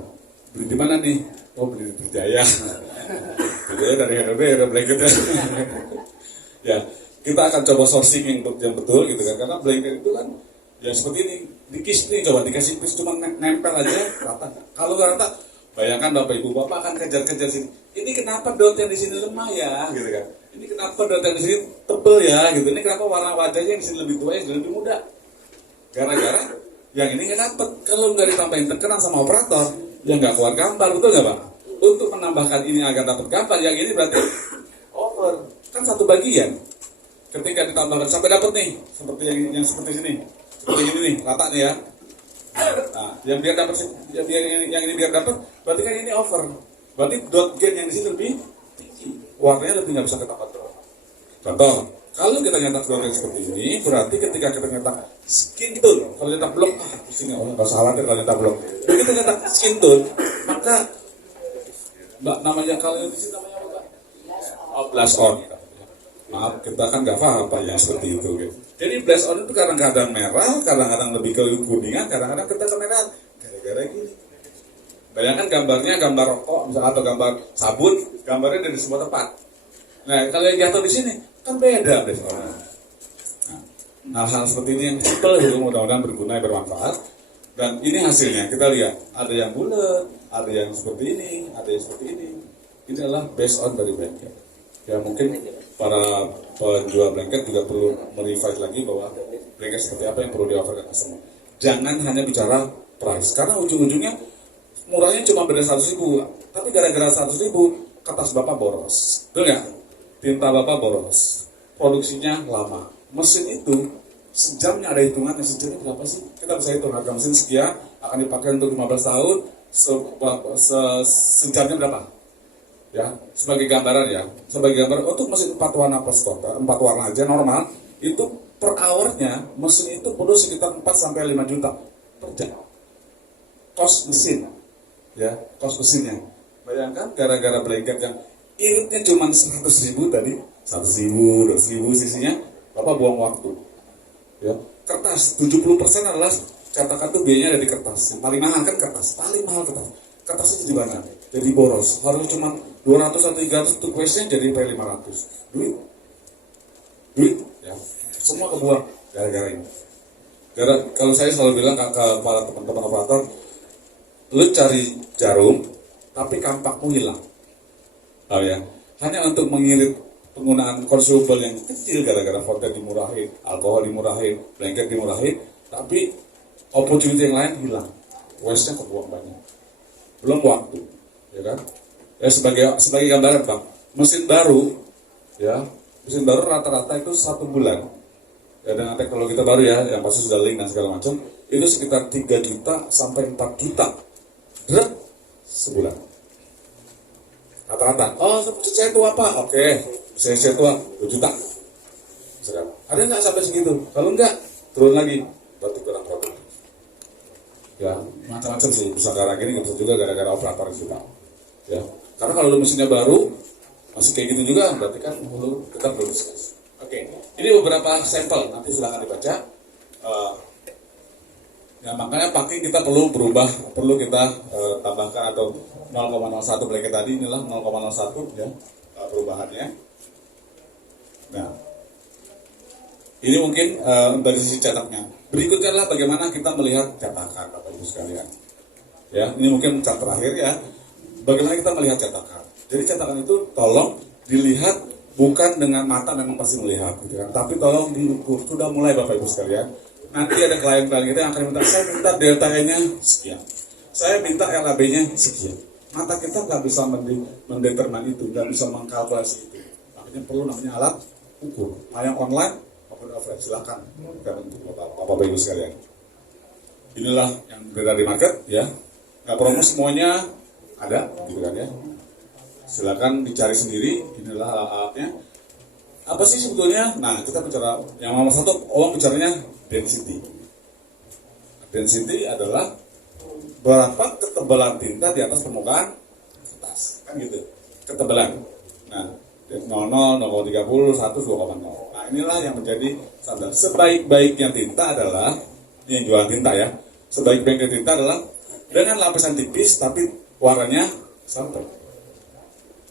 beli di mana nih? Oh beli di Berjaya. Berjaya dari Heidelberg ada blanketnya. Ya, kita akan coba sourcing yang betul gitu kan, karena blanket itu kan ya seperti ini, di kis nih coba dikasih kis cuma nempel aja rata. Kalau nggak rata, bayangkan Bapak Ibu Bapak akan kejar-kejar sini. Ini kenapa dot yang di sini lemah ya, gitu kan? Ini kenapa dot yang di sini tebel ya, gitu. Ini kenapa warna wajahnya yang di sini lebih tua, yang di sini lebih muda? Gara-gara yang ini nggak dapet. Kalau nggak ditambahin tekanan sama operator, ya nggak keluar gambar, betul nggak Pak? Untuk menambahkan ini agar dapat gambar, yang ini berarti over. Kan satu bagian. Ketika ditambahkan sampai dapat nih, seperti yang seperti sini, seperti ini nih, rata nih ya. Nah, yang biar dapat, yang ini biar dapat, berarti kan ini over. Berarti dot gain yang di sini lebih tinggi, warnanya lebih nggak bisa kita kontrol. Contoh, kalau kita nyetak dot gain seperti ini, berarti ketika kita nyetak skin tone, kalau nyetak blok, sini nggak usah khawatir kalau nyetak blok. Begitu nyetak skin tone, maka namanya kalau di sini namanya apa? Oh, blush on. Maaf, kita kan nggak paham Pak yang seperti itu. Gitu. Jadi blaze on itu kadang-kadang merah, kadang-kadang lebih ke kuningan, kadang-kadang kita ke merah. Gara-gara gini. Bayangkan gambarnya gambar rokok misalnya atau gambar sabun, gambarnya dari sebuah tempat. Nah, kalau yang jatuh di sini kan beda blaze on. Nah, hal-hal seperti ini yang simple itu mudah-mudahan berguna, bermanfaat. Dan ini hasilnya kita lihat ada yang bulat, ada yang seperti ini, ada yang seperti ini. Ini adalah based on dari blanket. Ya mungkin para penjual blanket juga perlu merevise lagi bahwa blanket seperti apa yang perlu di-offer ke customer. Jangan hanya bicara price, karena ujung-ujungnya murahnya cuma beda 100.000, tapi gara-gara 100.000 kertas bapak boros, betul nggak? Tinta bapak boros, produksinya lama. Mesin itu sejamnya ada hitungannya, sejamnya berapa sih? Kita bisa hitung harga mesin sekian akan dipakai untuk 15 tahun, sejamnya berapa? Ya, sebagai gambaran ya, sebagai gambaran untuk mesin 4 warna plus kota, 4 warna aja normal, itu per hournya mesin itu perlu sekitar 4 sampai 5 juta per jam. Cost mesin, ya, cost mesinnya. Bayangkan gara-gara blanket yang iritnya cuma 100.000 tadi, 100.000, 200.000 sisinya, Bapak buang waktu. Ya, kertas 70% adalah cetakan tuh biayanya ada di kertas. Yang paling mahal kan kertas, paling mahal kertas. Kertasnya jadi banyak, jadi boros. Harus cuma 200 atau 300 untuk questnya jadi sampai 500. Duit, ya. Semua kebuang gara-gara ini. Kalau saya selalu bilang ke para teman-teman operator, lu cari jarum, tapi kampakmu hilang. Tahu ya? Hanya untuk mengirit penggunaan consumable yang kecil gara-gara fonten dimurahin, alkohol dimurahin, blanket dimurahin, tapi opportunity yang lain hilang. Waste-nya kebuang banyak. Belum waktu, ya kan? Ya sebagai gambaran Bang, mesin baru, ya, mesin baru rata-rata itu 1 bulan. Ya dengan teknologi terbaru ya, yang pasti sudah link dan segala macam, itu sekitar 3 juta sampai 4 juta sebulan. Rata-rata. Oh, saya tua Pak. Oke, saya tua 2 juta. Misalkan. Ada nggak sampai segitu? Kalau enggak, turun lagi. Berarti kurang produktif. Ya, macam-macam sih. Bisa gara-gara gini, bisa juga gara-gara operator juga. Ya, karena kalau mesinnya baru, masih kayak gitu juga, berarti kan kita perlu diskus. Oke, ini beberapa sampel. Nanti silahkan dibaca. Ya makanya packing kita perlu berubah, perlu kita tambahkan atau 0,01 blanket tadi, inilah 0,01 ya perubahannya. Nah, ini mungkin dari sisi cetaknya. Berikutnya adalah bagaimana kita melihat cetakan, Bapak Ibu sekalian. Ya, ini mungkin cat terakhir ya. Bagaimana kita melihat cetakan. Jadi cetakan itu tolong dilihat bukan dengan mata memang pasti melihat, gitu kan. Tapi tolong diukur. Sudah mulai Bapak Ibu sekalian. Nanti ada klien-klien kita yang akan minta, saya minta delta E-nya sekian, saya minta LAB-nya sekian. Mata kita nggak bisa mendetermin itu, nggak bisa mengkalkulasi itu. Makanya perlu namanya alat ukur. Yang online maupun offline, silakan kita bentuk Bapak Ibu sekalian. Inilah yang beredar di market ya. Nggak promo semuanya ada, gitu kan ya. Silakan dicari sendiri. Inilah alat-alatnya. Apa sih sebetulnya? Nah, kita bicara yang nomor satu, orang bicaranya density. Density adalah berapa ketebalan tinta di atas permukaan kertas, kan gitu. Ketebalan. Nah, 00, 0,30, 100, 2,0. Nah, inilah yang menjadi standar. Sebaik-baiknya tinta adalah, ini yang jualan tinta ya. Sebaik-baiknya tinta adalah dengan lapisan tipis tapi warnanya sampai.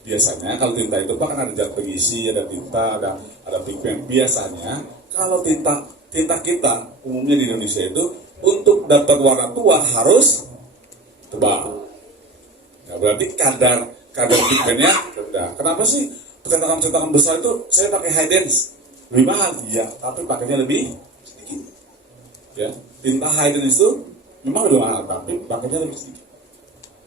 Biasanya kalau tinta itu kan ada zat pengisi, ada tinta, ada pigmen. Biasanya kalau tinta kita umumnya di Indonesia itu untuk dapat warna tua harus tebal. Nah, berarti kadar pigmennya rendah. Kenapa sih cetakan besar itu saya pakai high dense? Lebih mahal, iya, tapi pakainya lebih sedikit. Ya, tinta high dense itu memang lebih mahal, tapi pakainya lebih sedikit.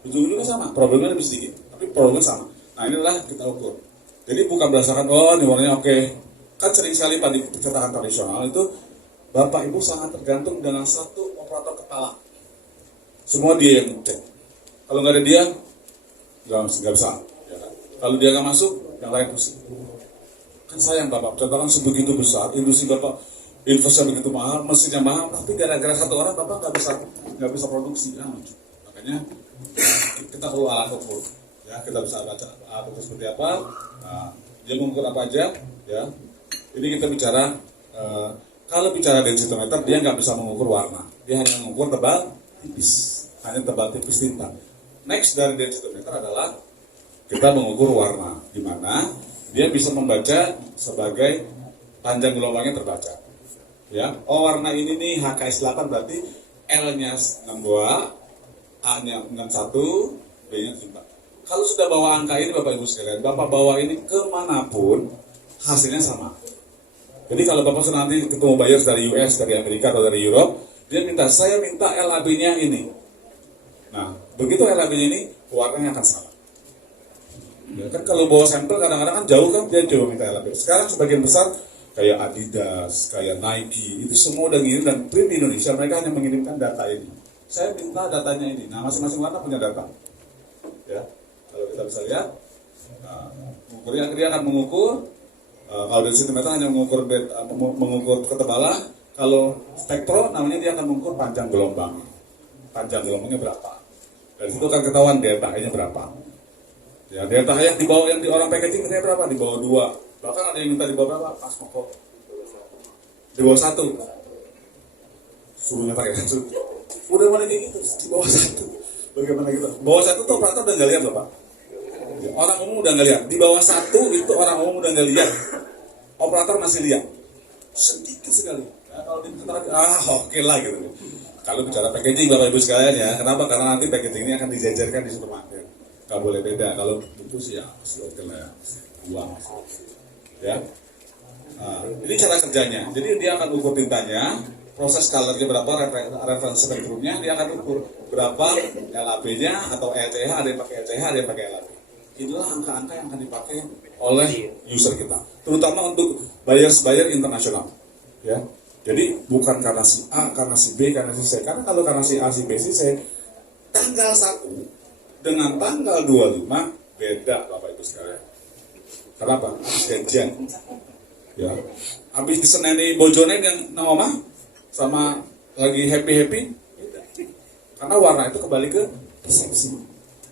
Ujung-ujungnya sama, problemnya lebih sedikit, tapi problemnya sama. Nah inilah kita ukur. Jadi bukan berdasarkan, oh ini warnanya oke. Kan sering sekali pada cetakan tradisional itu Bapak Ibu sangat tergantung dengan satu operator kepala. Semua dia yang ngecek. Kalau nggak ada dia, nggak bisa. Ya kan? Kalau dia nggak masuk, yang lain pusing. Kan sayang Bapak, cetakan sebegitu besar, industri Bapak investasi begitu mahal, mesinnya mahal, tapi gara-gara satu orang Bapak nggak bisa produksi. Nah, makanya kita perlu alat ukur. Ya, kita bisa baca alat ukur seperti apa. Nah, Dia mengukur apa aja, ya. Ini kita bicara kalau bicara densitometer dia nggak bisa mengukur warna, dia hanya mengukur tebal tipis, hanya tebal tipis tinta. Next dari densitometer adalah kita mengukur warna, di mana dia bisa membaca sebagai panjang gelombangnya terbaca. Ya, oh warna ini nih HKS 8 berarti L-nya 62, A-nya 61, B-nya 74. Kalau sudah bawa angka ini Bapak Ibu sekalian, Bapak bawa ini kemanapun hasilnya sama. Jadi kalau Bapak nanti ketemu buyers dari US, dari Amerika, atau dari Europe, dia minta, saya minta LAB-nya ini. Nah, begitu LAB-nya ini, warnanya akan sama. Ya kan kalau bawa sampel kadang-kadang kan jauh kan, dia coba minta LAB. Sekarang sebagian besar, kayak Adidas, kayak Nike, itu semua udah ngirim, dan print di Indonesia, mereka hanya mengirimkan data ini. Saya minta datanya ini. Nah, masing-masing warna punya data. Ya, kalau kita bisa lihat, nah, ukurnya dia akan mengukur. Kalau densitometer hanya mengukur ketebalan, kalau spektro namanya dia akan mengukur panjang gelombang. Panjang gelombangnya berapa? Dari situ akan ketahuan delta I-nya berapa. Ya, delta I yang di bawah, yang di orang packaging ini berapa? Di bawah 2. Bahkan ada yang minta di bawah berapa? Pas moko. Di bawah 1. Suruhnya pakai satu. Udah mulai kayak gitu, di bawah 1. Bagaimana gitu? Bawah 1 tuh operator udah nggak lihat loh Pak. Orang umum udah nggak lihat. Di bawah 1 itu orang umum udah nggak lihat. Operator masih lihat. Sedikit sekali. Ya, kalau di oke lah gitu. Kalau bicara packaging Bapak Ibu sekalian ya, kenapa? Karena nanti packaging ini akan dijajarkan di supermarket. Nggak boleh beda. Kalau itu sih ya, oke lah ya. Uang. Ya. Nah, ini cara kerjanya. Jadi dia akan ukur tintanya, proses colornya berapa, referensi spektrumnya, dia akan ukur berapa LAB-nya atau LCH, ada yang pakai LCH, ada yang pakai LAB. Itulah angka-angka yang akan dipakai oleh user kita, terutama untuk buyer internasional. Ya, jadi bukan karena si A, karena si B, karena si C. Karena kalau karena si A, si B, si C, tanggal 1 dengan tanggal 25 beda Bapak Ibu sekalian. Kenapa? Habis gajian. Ya, habis diseneni bojone yang nang omah sama lagi happy. Karena warna itu kembali ke persepsi.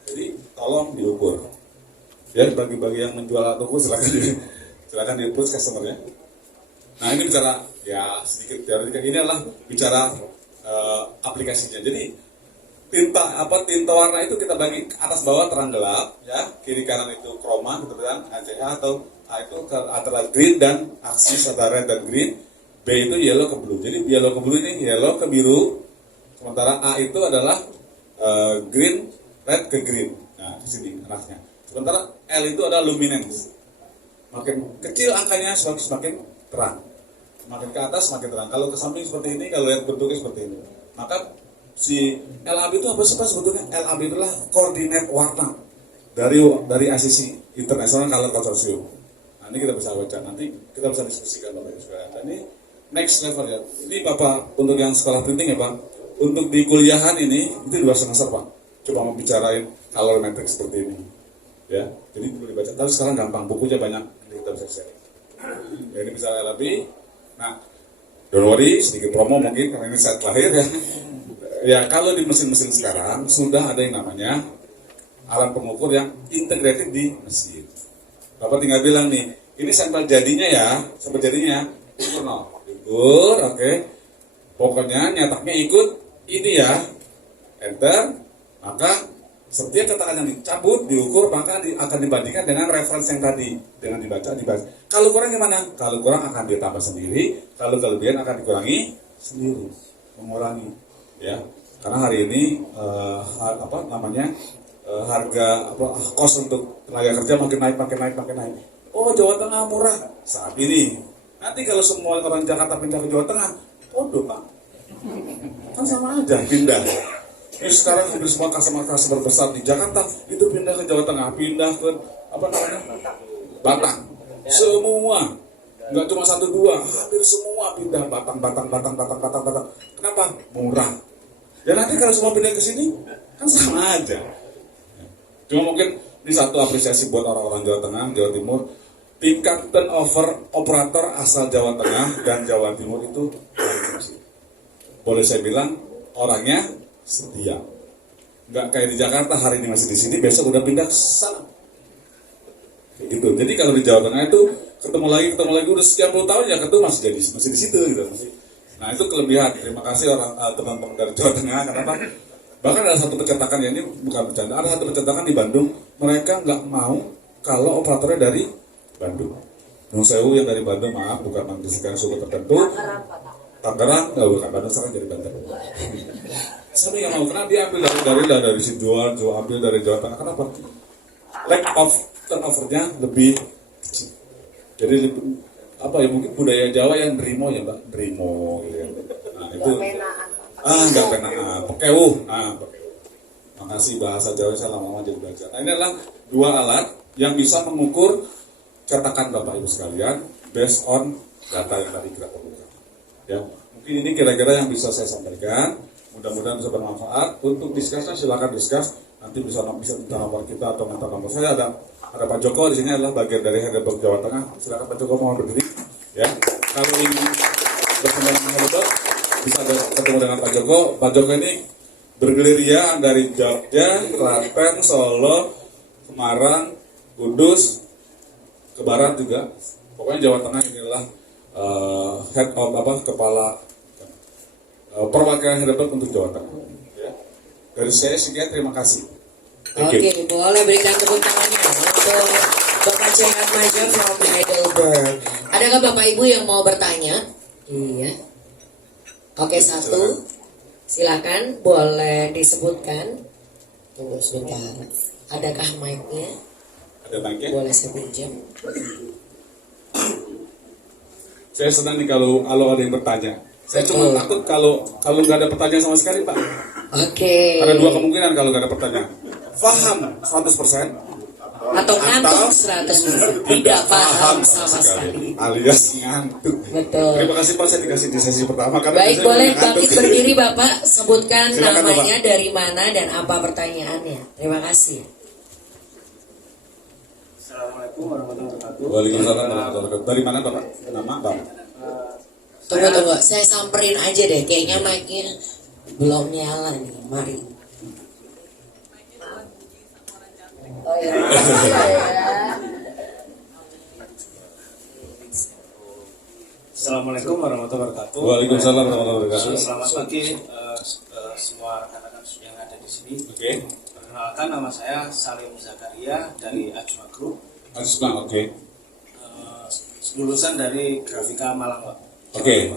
Jadi tolong diukur. Ya, bagi-bagi yang menjual toko silakan diukur customernya. Nah, ini bicara ya sedikit teori. Ini adalah bicara aplikasinya. Jadi tinta warna itu kita bagi atas bawah terang gelap, ya, kiri kanan itu chroma gitu kan, ACH atau A itu antara green dan aksis antara red dan green, B itu yellow ke blue. Jadi yellow ke blue ini yellow ke biru, sementara A itu adalah green, red ke green. Nah, di sini arahnya. Sementara L itu adalah luminance. Makin kecil angkanya semakin terang. Makin ke atas semakin terang. Kalau ke samping seperti ini, kalau lihat bentuknya seperti ini. Maka si LAB itu apa sih Pak sebetulnya? LAB itulah koordinat warna dari ICC International Color Consortium. Nah, ini kita bisa baca, nanti kita bisa diskusikan Bapak Ibu sekalian. Dan ini next level ya. Ini Bapak untuk yang sekolah printing ya Pak. Untuk di kuliahan ini itu 2 semester Pak. Coba membicarain colorimetric seperti ini. Ya, jadi boleh baca. Tapi sekarang gampang, bukunya banyak, jadi kita bisa share. Ya, ini bisa LAB. Nah, don't worry, sedikit promo mungkin karena ini saat terakhir ya. Ya, kalau di mesin-mesin sekarang sudah ada yang namanya alat pengukur yang integrated di mesin. Bapak tinggal bilang nih, ini sampel jadinya ya, ukur no, ukur, oke. Pokoknya nyataknya ikut ini ya, enter, maka setiap cetakan yang dicabut, diukur, maka akan dibandingkan dengan referensi yang tadi, dengan dibaca. Kalau kurang gimana? Kalau kurang akan ditambah sendiri, kalau kelebihan akan dikurangi sendiri, mengurangi. Ya, karena hari ini harga kos untuk tenaga kerja makin naik. Oh, Jawa Tengah murah saat ini. Nanti kalau semua orang Jakarta pindah ke Jawa Tengah, bodoh Pak, kan sama aja pindah. Ini sekarang hampir semua customer besar di Jakarta itu pindah ke Jawa Tengah, pindah ke Batang. Semua, nggak cuma 1-2, hampir semua pindah Batang. Kenapa? Murah. Ya nanti kalau semua pindah ke sini kan sama aja. Cuma mungkin ini satu apresiasi buat orang-orang Jawa Tengah, Jawa Timur. Tingkat turnover operator asal Jawa Tengah dan Jawa Timur itu boleh saya bilang orangnya setia. Nggak kayak di Jakarta, hari ini masih di sini, besok udah pindah ke sana. Kayak gitu. Jadi kalau di Jawa Tengah itu ketemu lagi udah sekian puluh tahun ya ketemu masih di situ gitu. Nah itu kelebihan. Terima kasih orang teman-teman dari Jawa Tengah. Kenapa? Bahkan ada satu percetakan ya, ini bukan bercanda. Ada satu percetakan di Bandung, mereka nggak mau kalau operatornya dari Bandung. Nung Sewu yang dari Bandung, maaf bukan mengkritikkan suku tertentu. Tangerang, nggak bukan Bandung, sekarang jadi Banten. Saya nggak mau, karena dia ambil dari Sidoarjo, Jawa ambil dari Jawa Tengah. Kenapa? Lack of turnovernya lebih kecil. Jadi apa ya, mungkin budaya Jawa yang derimo ya mbak, derimo gitu ya. Nah itu nggak penaan, pekewuh. Nah, makasih bahasa Jawa saya lama-lama jadi belajar. Nah, ini adalah dua alat yang bisa mengukur cetakan Bapak Ibu sekalian based on data yang tadi kita perlukan. Ya, mungkin ini kira-kira yang bisa saya sampaikan. Mudah-mudahan bisa bermanfaat. Untuk diskusnya silakan diskus. Nanti bisa minta nomor kita atau minta nomor saya. Ada Pak Joko di sini adalah bagian dari Heidelberg Jawa Tengah. Silakan Pak Joko mau berdiri. Ya, kalau ini berkembang dengan Heidelberg bisa ketemu dengan Pak Joko. Pak Joko ini bergerilya dari Jogja, Klaten, Solo, Semarang, Kudus, ke barat juga. Pokoknya Jawa Tengah ini adalah head of kepala perwakilan Heidelberg untuk Jawa Tengah. Ya. Dari saya sekian, terima kasih. Oke, boleh berikan tepuk tangannya untuk Bapak Jaya Atmaja from Heidelberg. Adakah Bapak Ibu yang mau bertanya? Iya. Oke, satu. Silakan, boleh disebutkan. Tunggu sebentar. Adakah mic-nya? Ada mic-nya? Boleh saya pinjam. Saya senang nih kalau ada yang bertanya. Saya cuma takut kalau nggak ada pertanyaan sama sekali, Pak. Oke. Ada dua kemungkinan kalau nggak ada pertanyaan. Paham 100%. Atau ngantuk 100%. Tidak paham sama sekali. Alias ngantuk. Betul. Terima kasih Pak, saya dikasih di sesi pertama. Karena Baik, saya boleh ngantuk. bangkit berdiri Bapak. Sebutkan Silakan, namanya, Bapak. dari mana, dan apa pertanyaannya. Terima kasih. Assalamualaikum warahmatullahi wabarakatuh. Waalaikumsalam warahmatullahi wabarakatuh. Dari mana Bapak? Nama Bapak? Tunggu. Saya samperin aja deh. Kayaknya mic-nya belum nyala nih. Mari. Oh iya. Assalamualaikum warahmatullahi wabarakatuh. Waalaikumsalam warahmatullahi wabarakatuh. Selamat pagi semua rekan-rekan yang ada di sini. Oke. Perkenalkan, nama saya Salim Zakaria dari Ajma Group. Asma, oke. Lulusan dari Grafika Malang, Pak. Oke.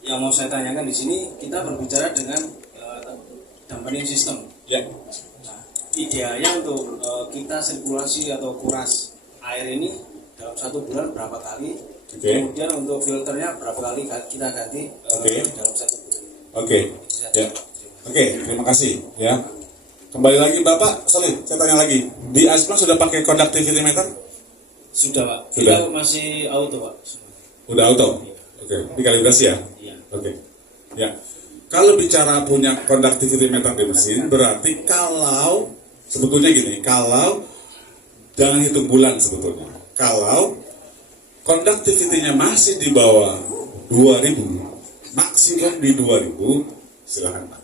Yang mau saya tanyakan di sini, kita berbicara dengan dampening system. Ya. Nah, idealnya untuk kita sirkulasi atau kuras air ini dalam 1 bulan berapa kali? Oke. Kemudian untuk filternya berapa kali kita ganti dalam 1 bulan? Oke. Ya. Oke, terima kasih ya. Kembali lagi Bapak, sorry, saya tanya lagi. Di Asma sudah pakai conductivity meter? Sudah, Pak. Sudah. Kita masih auto, Pak. Udah auto? Oke, dikalibrasi ya? Iya. Oke. Ya. Kalau bicara punya conductivity meter di mesin, berarti kalau sebetulnya gini, kalau jangan hitung bulan sebetulnya. Kalau conductivity-nya masih di bawah 2000, maksimum di 2000, silahkan pakai.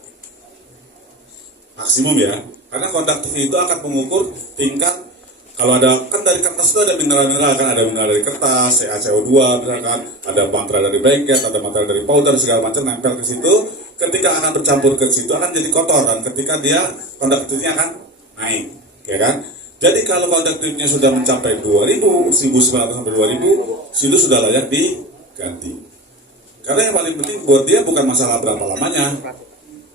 Maksimum ya, karena conductivity itu akan mengukur tingkat. Kalau ada, kan dari kertas itu ada mineral-mineral, kan ada mineral dari kertas, CaCO2 misalkan, ada material dari blanket, ada material dari powder, segala macam nempel ke situ. Ketika akan bercampur ke situ akan jadi kotor, dan ketika dia conductivity-nya akan naik, ya kan? Jadi kalau conductivity-nya sudah mencapai 2000, 1900 sampai 2000, situ sudah layak diganti. Karena yang paling penting buat dia bukan masalah berapa lamanya.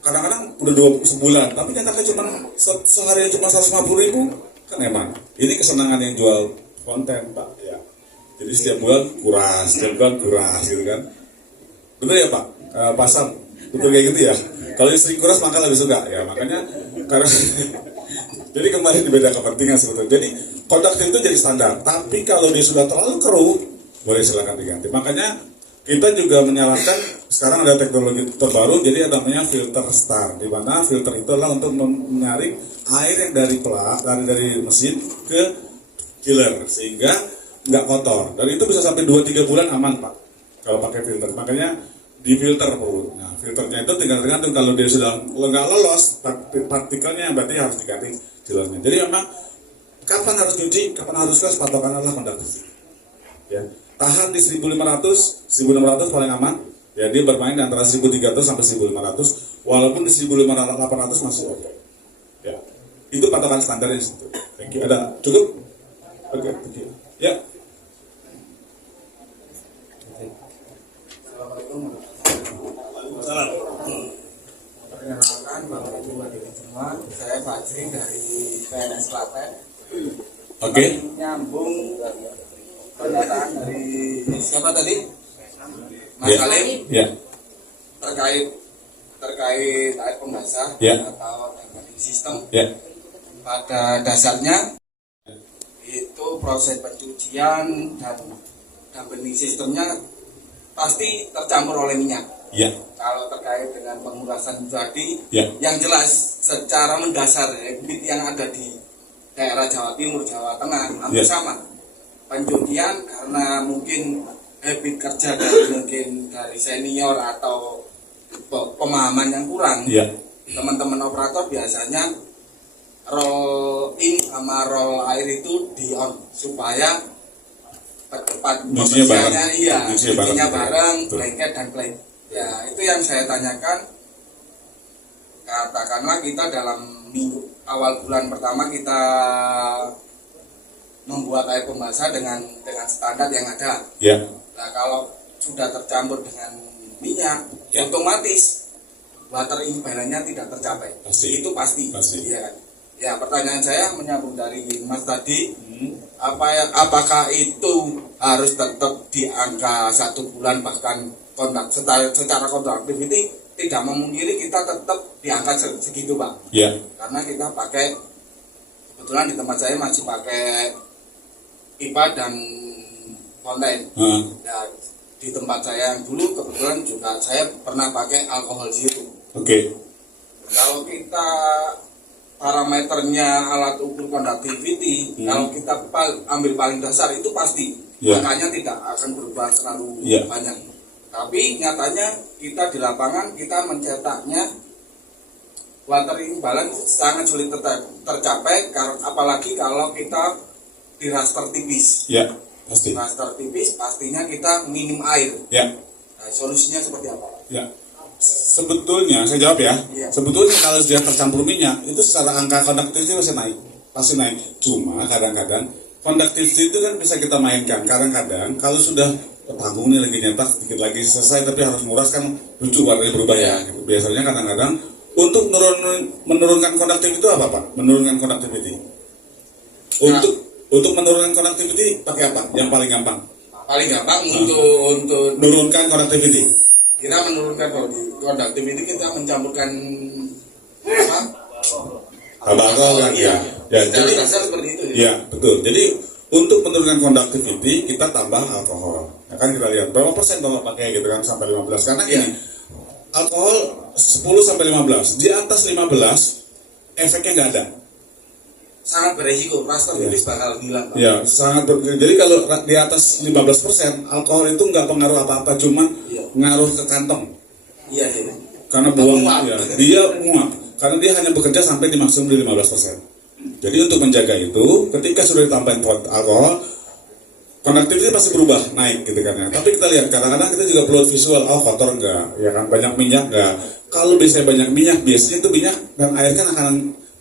Kadang-kadang udah 2 sebulan, tapi nyatanya cuma sehari cuma 150.000, kan emang. Ini kesenangan yang jual konten Pak ya. Jadi setiap bulan kuras gitu kan. Betul ya Pak? Pasang betul kayak gitu ya. Kalau sering kuras maka lebih suka ya. Makanya karena jadi kembali di beda kepentingan sebetulnya. Jadi conductivity itu jadi standar. Tapi kalau dia sudah terlalu keruh, boleh silakan diganti. Makanya kita juga menyarankan sekarang ada teknologi terbaru, jadi ada namanya filter star, di mana filter itu adalah untuk menyaring air yang dari mesin ke chiller sehingga nggak kotor. Dan itu bisa sampai 2-3 bulan aman Pak kalau pakai filter. Makanya di filter perlu. Nah filternya itu tinggal tergantung, kalau dia sudah nggak lolos partikelnya berarti harus diganti chillernya. Jadi memang Kapan harus nyuci, kapan harus kelas, patokan adalah konduktif. Ya. Tahan di 1500, 1600 paling aman. Ya, dia bermain di antara 1300 sampai 1500, walaupun di 1800 masih oke. Ya. Itu patokan standarnya di situ. Thank you. Ada cukup? Oke, thank you. Ya. Salam. Perkenalkan Bapak Ibu hadirin semua, saya Fajri dari PNS Klaten. Oke. Nyambung pernyataan dari siapa tadi? Mas Ya. Salim Ya. terkait air pembasah Ya. atau dampening sistem. Ya. Pada dasarnya itu proses pencucian dan dampening sistemnya pasti tercampur oleh minyak. Ya. Kalau terkait dengan pengurasan tadi, Ya. yang jelas secara mendasar habit yang ada di daerah Jawa Timur, Jawa Tengah hampir Ya. sama. Pencucian karena mungkin habit kerja dari senior atau pemahaman yang kurang. Ya. Teman-teman operator biasanya roll in sama roll air itu di on supaya cepat Nyucinya bareng. pembersihannya, iya, Nyucinya bareng. nyucinya bareng, Betul. blanket dan plate. Ya, itu yang saya tanyakan. Katakanlah kita dalam minggu awal bulan pertama kita membuat air pembasah dengan standar yang ada. Ya. Nah, kalau sudah tercampur dengan minyak, Ya. otomatis water imbalance-nya tidak tercapai. Pasti. Itu pasti. Pasti. Iya kan? Ya, pertanyaan saya menyambung dari Mas tadi, apakah itu harus tetap di angka 1 bulan bahkan secara kontaktiviti tidak memungkiri kita tetap di angka segitu, Pak. Ya. Karena kita pakai, kebetulan di tempat saya masih pakai pipa dan fonten. Nah, di tempat saya yang dulu kebetulan juga saya pernah pakai alkohol zero. Oke. Kalau kita parameternya alat ukur conductivity, kalau kita ambil paling dasar itu pasti Ya. angkanya tidak akan berubah terlalu Ya. banyak. Tapi nyatanya kita di lapangan kita mencetaknya water imbalance sangat sulit tercapai, apalagi kalau kita di raster tipis. Ya. Pasti. Raster tipis pastinya kita minim air. Ya. Nah, solusinya seperti apa? Ya. Sebetulnya, saya jawab ya. Iya. Sebetulnya kalau sudah tercampur minyak, itu secara angka konduktiviti masih naik. Pasti naik. Cuma kadang-kadang konduktiviti itu kan bisa kita mainkan. Kadang-kadang kalau sudah tanggung nih lagi nyetak, sedikit lagi selesai tapi harus nguras kan lucu warnanya berubah ya. Iya. Gitu. Biasanya kadang-kadang untuk menurunkan konduktiviti itu apa Pak? Menurunkan konduktiviti. Untuk menurunkan konduktiviti pakai apa? Yang paling gampang. Paling gampang untuk Menurunkan konduktiviti. kita menurunkan conductivity, kita mencampurkan apa? Alkohol kan ya. Ya, Secara jadi dasar seperti itu ya. ya betul. Jadi untuk menurunkan conductivity kita tambah alkohol. Ya kan kita lihat berapa persen Bapak pakai gitu kan sampai 15. Karena Iya. ini alkohol 10 sampai 15. Di atas 15 efeknya nggak ada. Sangat beresiko, raster Iya. tipis bakal hilang, Pak. Ya, sangat jadi kalau di atas 15% alkohol itu nggak pengaruh apa-apa, cuman Iya. ngaruh ke kantong. Iya sih. Karena buang Menguap. ya, dia muak. Karena dia hanya bekerja sampai di maksimum di 15%. Jadi untuk menjaga itu, ketika sudah ditambahin alkohol, konduktiviti pasti berubah, naik gitu kan ya. Tapi kita lihat, kadang-kadang kita juga perlu visual, oh kotor enggak, ya kan banyak minyak enggak. Kalau biasanya banyak minyak, biasanya itu minyak dan air kan akan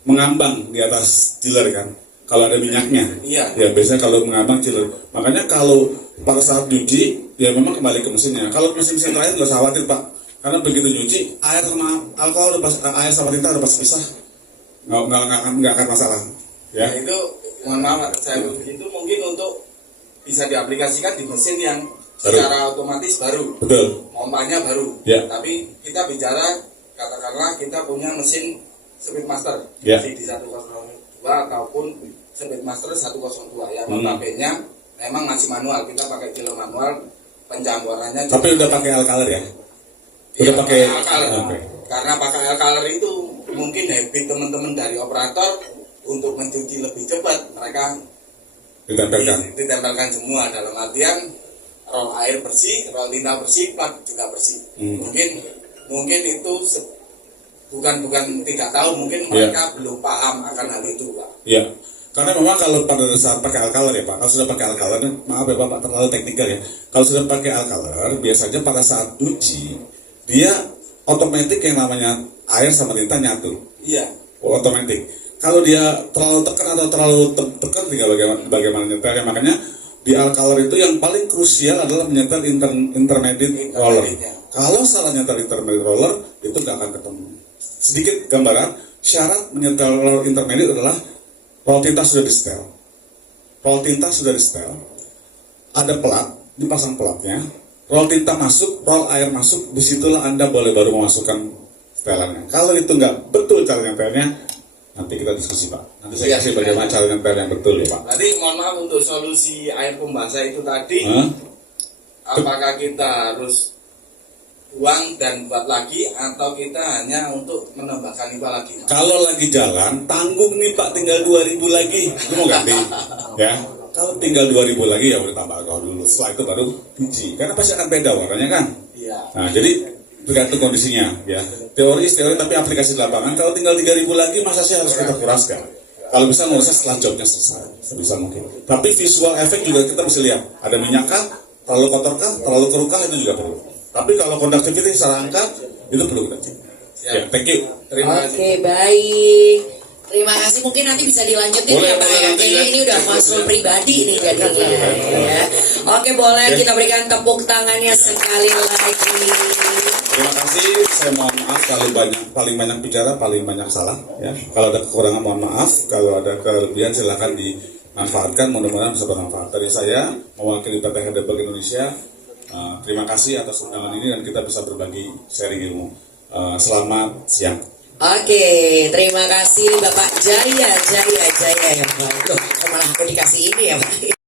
mengambang di atas chiller kan. Kalau ada minyaknya, Iya. ya biasanya kalau mengambang chiller. Makanya kalau pada saat nyuci, ya memang kembali ke mesinnya. Kalau mesin-mesin terakhir nggak usah khawatir Pak, karena begitu nyuci, air sama alkohol, air sama tinta udah pasti pisah. Nggak akan masalah. Ya. Nah, itu mohon maaf saya begitu mungkin untuk bisa diaplikasikan di mesin yang secara otomatis baru, Betul. pompanya baru. Ya. Tapi kita bicara katakanlah kita punya mesin Speedmaster Ya. CD 102 ataupun Speedmaster 102 yang notabene memang masih manual, kita pakai chiller manual, pencampurannya Tapi udah pakai alkaler ya? Iya, Udah pakai alkaler. Oke. Karena pakai alkaler itu mungkin habit teman-teman dari operator untuk mencuci lebih cepat, mereka Ditempelkan. ditempelkan semua dalam artian roll air bersih, roll tinta bersih, plat juga bersih. Mungkin itu bukan tidak tahu, mungkin mereka belum paham akan hal itu, Pak. Ya. Karena memang kalau pada saat pakai alkaler ya Pak, kalau sudah pakai alkaler, maaf ya Pak terlalu teknikal ya. Kalau sudah pakai alkaler, biasanya pada saat cuci dia otomatis yang namanya air sama tinta nyatu. Iya. Otomatis. Kalau dia terlalu tekan atau terlalu tekan, tinggal bagaimana nyetelnya. Makanya di alkaler itu yang paling krusial adalah menyetel intermediate roller. Kalau salah nyetel intermediate roller itu nggak akan ketemu. Sedikit gambaran, syarat menyetel roller intermediate adalah roll tinta sudah di setel. Roll tinta sudah di setel. Ada pelat, dipasang pelatnya. Roll tinta masuk, roll air masuk, disitulah Anda boleh baru memasukkan setelannya. Kalau itu nggak betul cara nyetelnya, nanti kita diskusi Pak. Nanti saya kasih bagaimana cara nyetel yang betul ya Pak. Tadi mohon maaf untuk solusi air pembasah itu tadi, apakah kita harus buang dan buat lagi atau kita hanya untuk menambahkan IPA lagi? Kalau lagi jalan, tanggung nih Pak, tinggal 2.000 lagi, itu mau ganti, ya. Kalau tinggal 2.000 lagi ya udah tambah alkohol dulu. Setelah itu baru cuci, karena pasti akan beda warnanya kan. Iya. Nah jadi tergantung kondisinya, ya. Teori tapi aplikasi di lapangan. Kalau tinggal 3.000 lagi, masa sih harus kita kuraskan? Kalau bisa ngurusnya setelah jobnya selesai, sebisa mungkin. Tapi visual efek juga kita mesti lihat. Ada minyak kah? Terlalu kotor kah? Terlalu keruh kah? Itu juga perlu. Tapi kalau conductivity secara angka itu perlu kita cek. Ya, thank you. Terima kasih. Oke, baik. Terima kasih. Mungkin nanti bisa dilanjutin Boleh, ya Pak ya. nanti Kayaknya ya. ini udah konsul pribadi nih jadinya. Ya. Oke, boleh kita berikan tepuk tangannya sekali lagi. Terima kasih. Saya mohon maaf kalau paling banyak bicara, paling banyak salah. Ya. Kalau ada kekurangan mohon maaf. Kalau ada kelebihan silakan dimanfaatkan. Mudah-mudahan bisa bermanfaat. Dari saya mewakili PT Heidelberg Indonesia. Terima kasih atas undangan ini dan kita bisa berbagi sharing ilmu. Selamat siang. Oke, terima kasih Bapak Jaya ya Pak. Loh, kok malah aku dikasih ini ya Pak.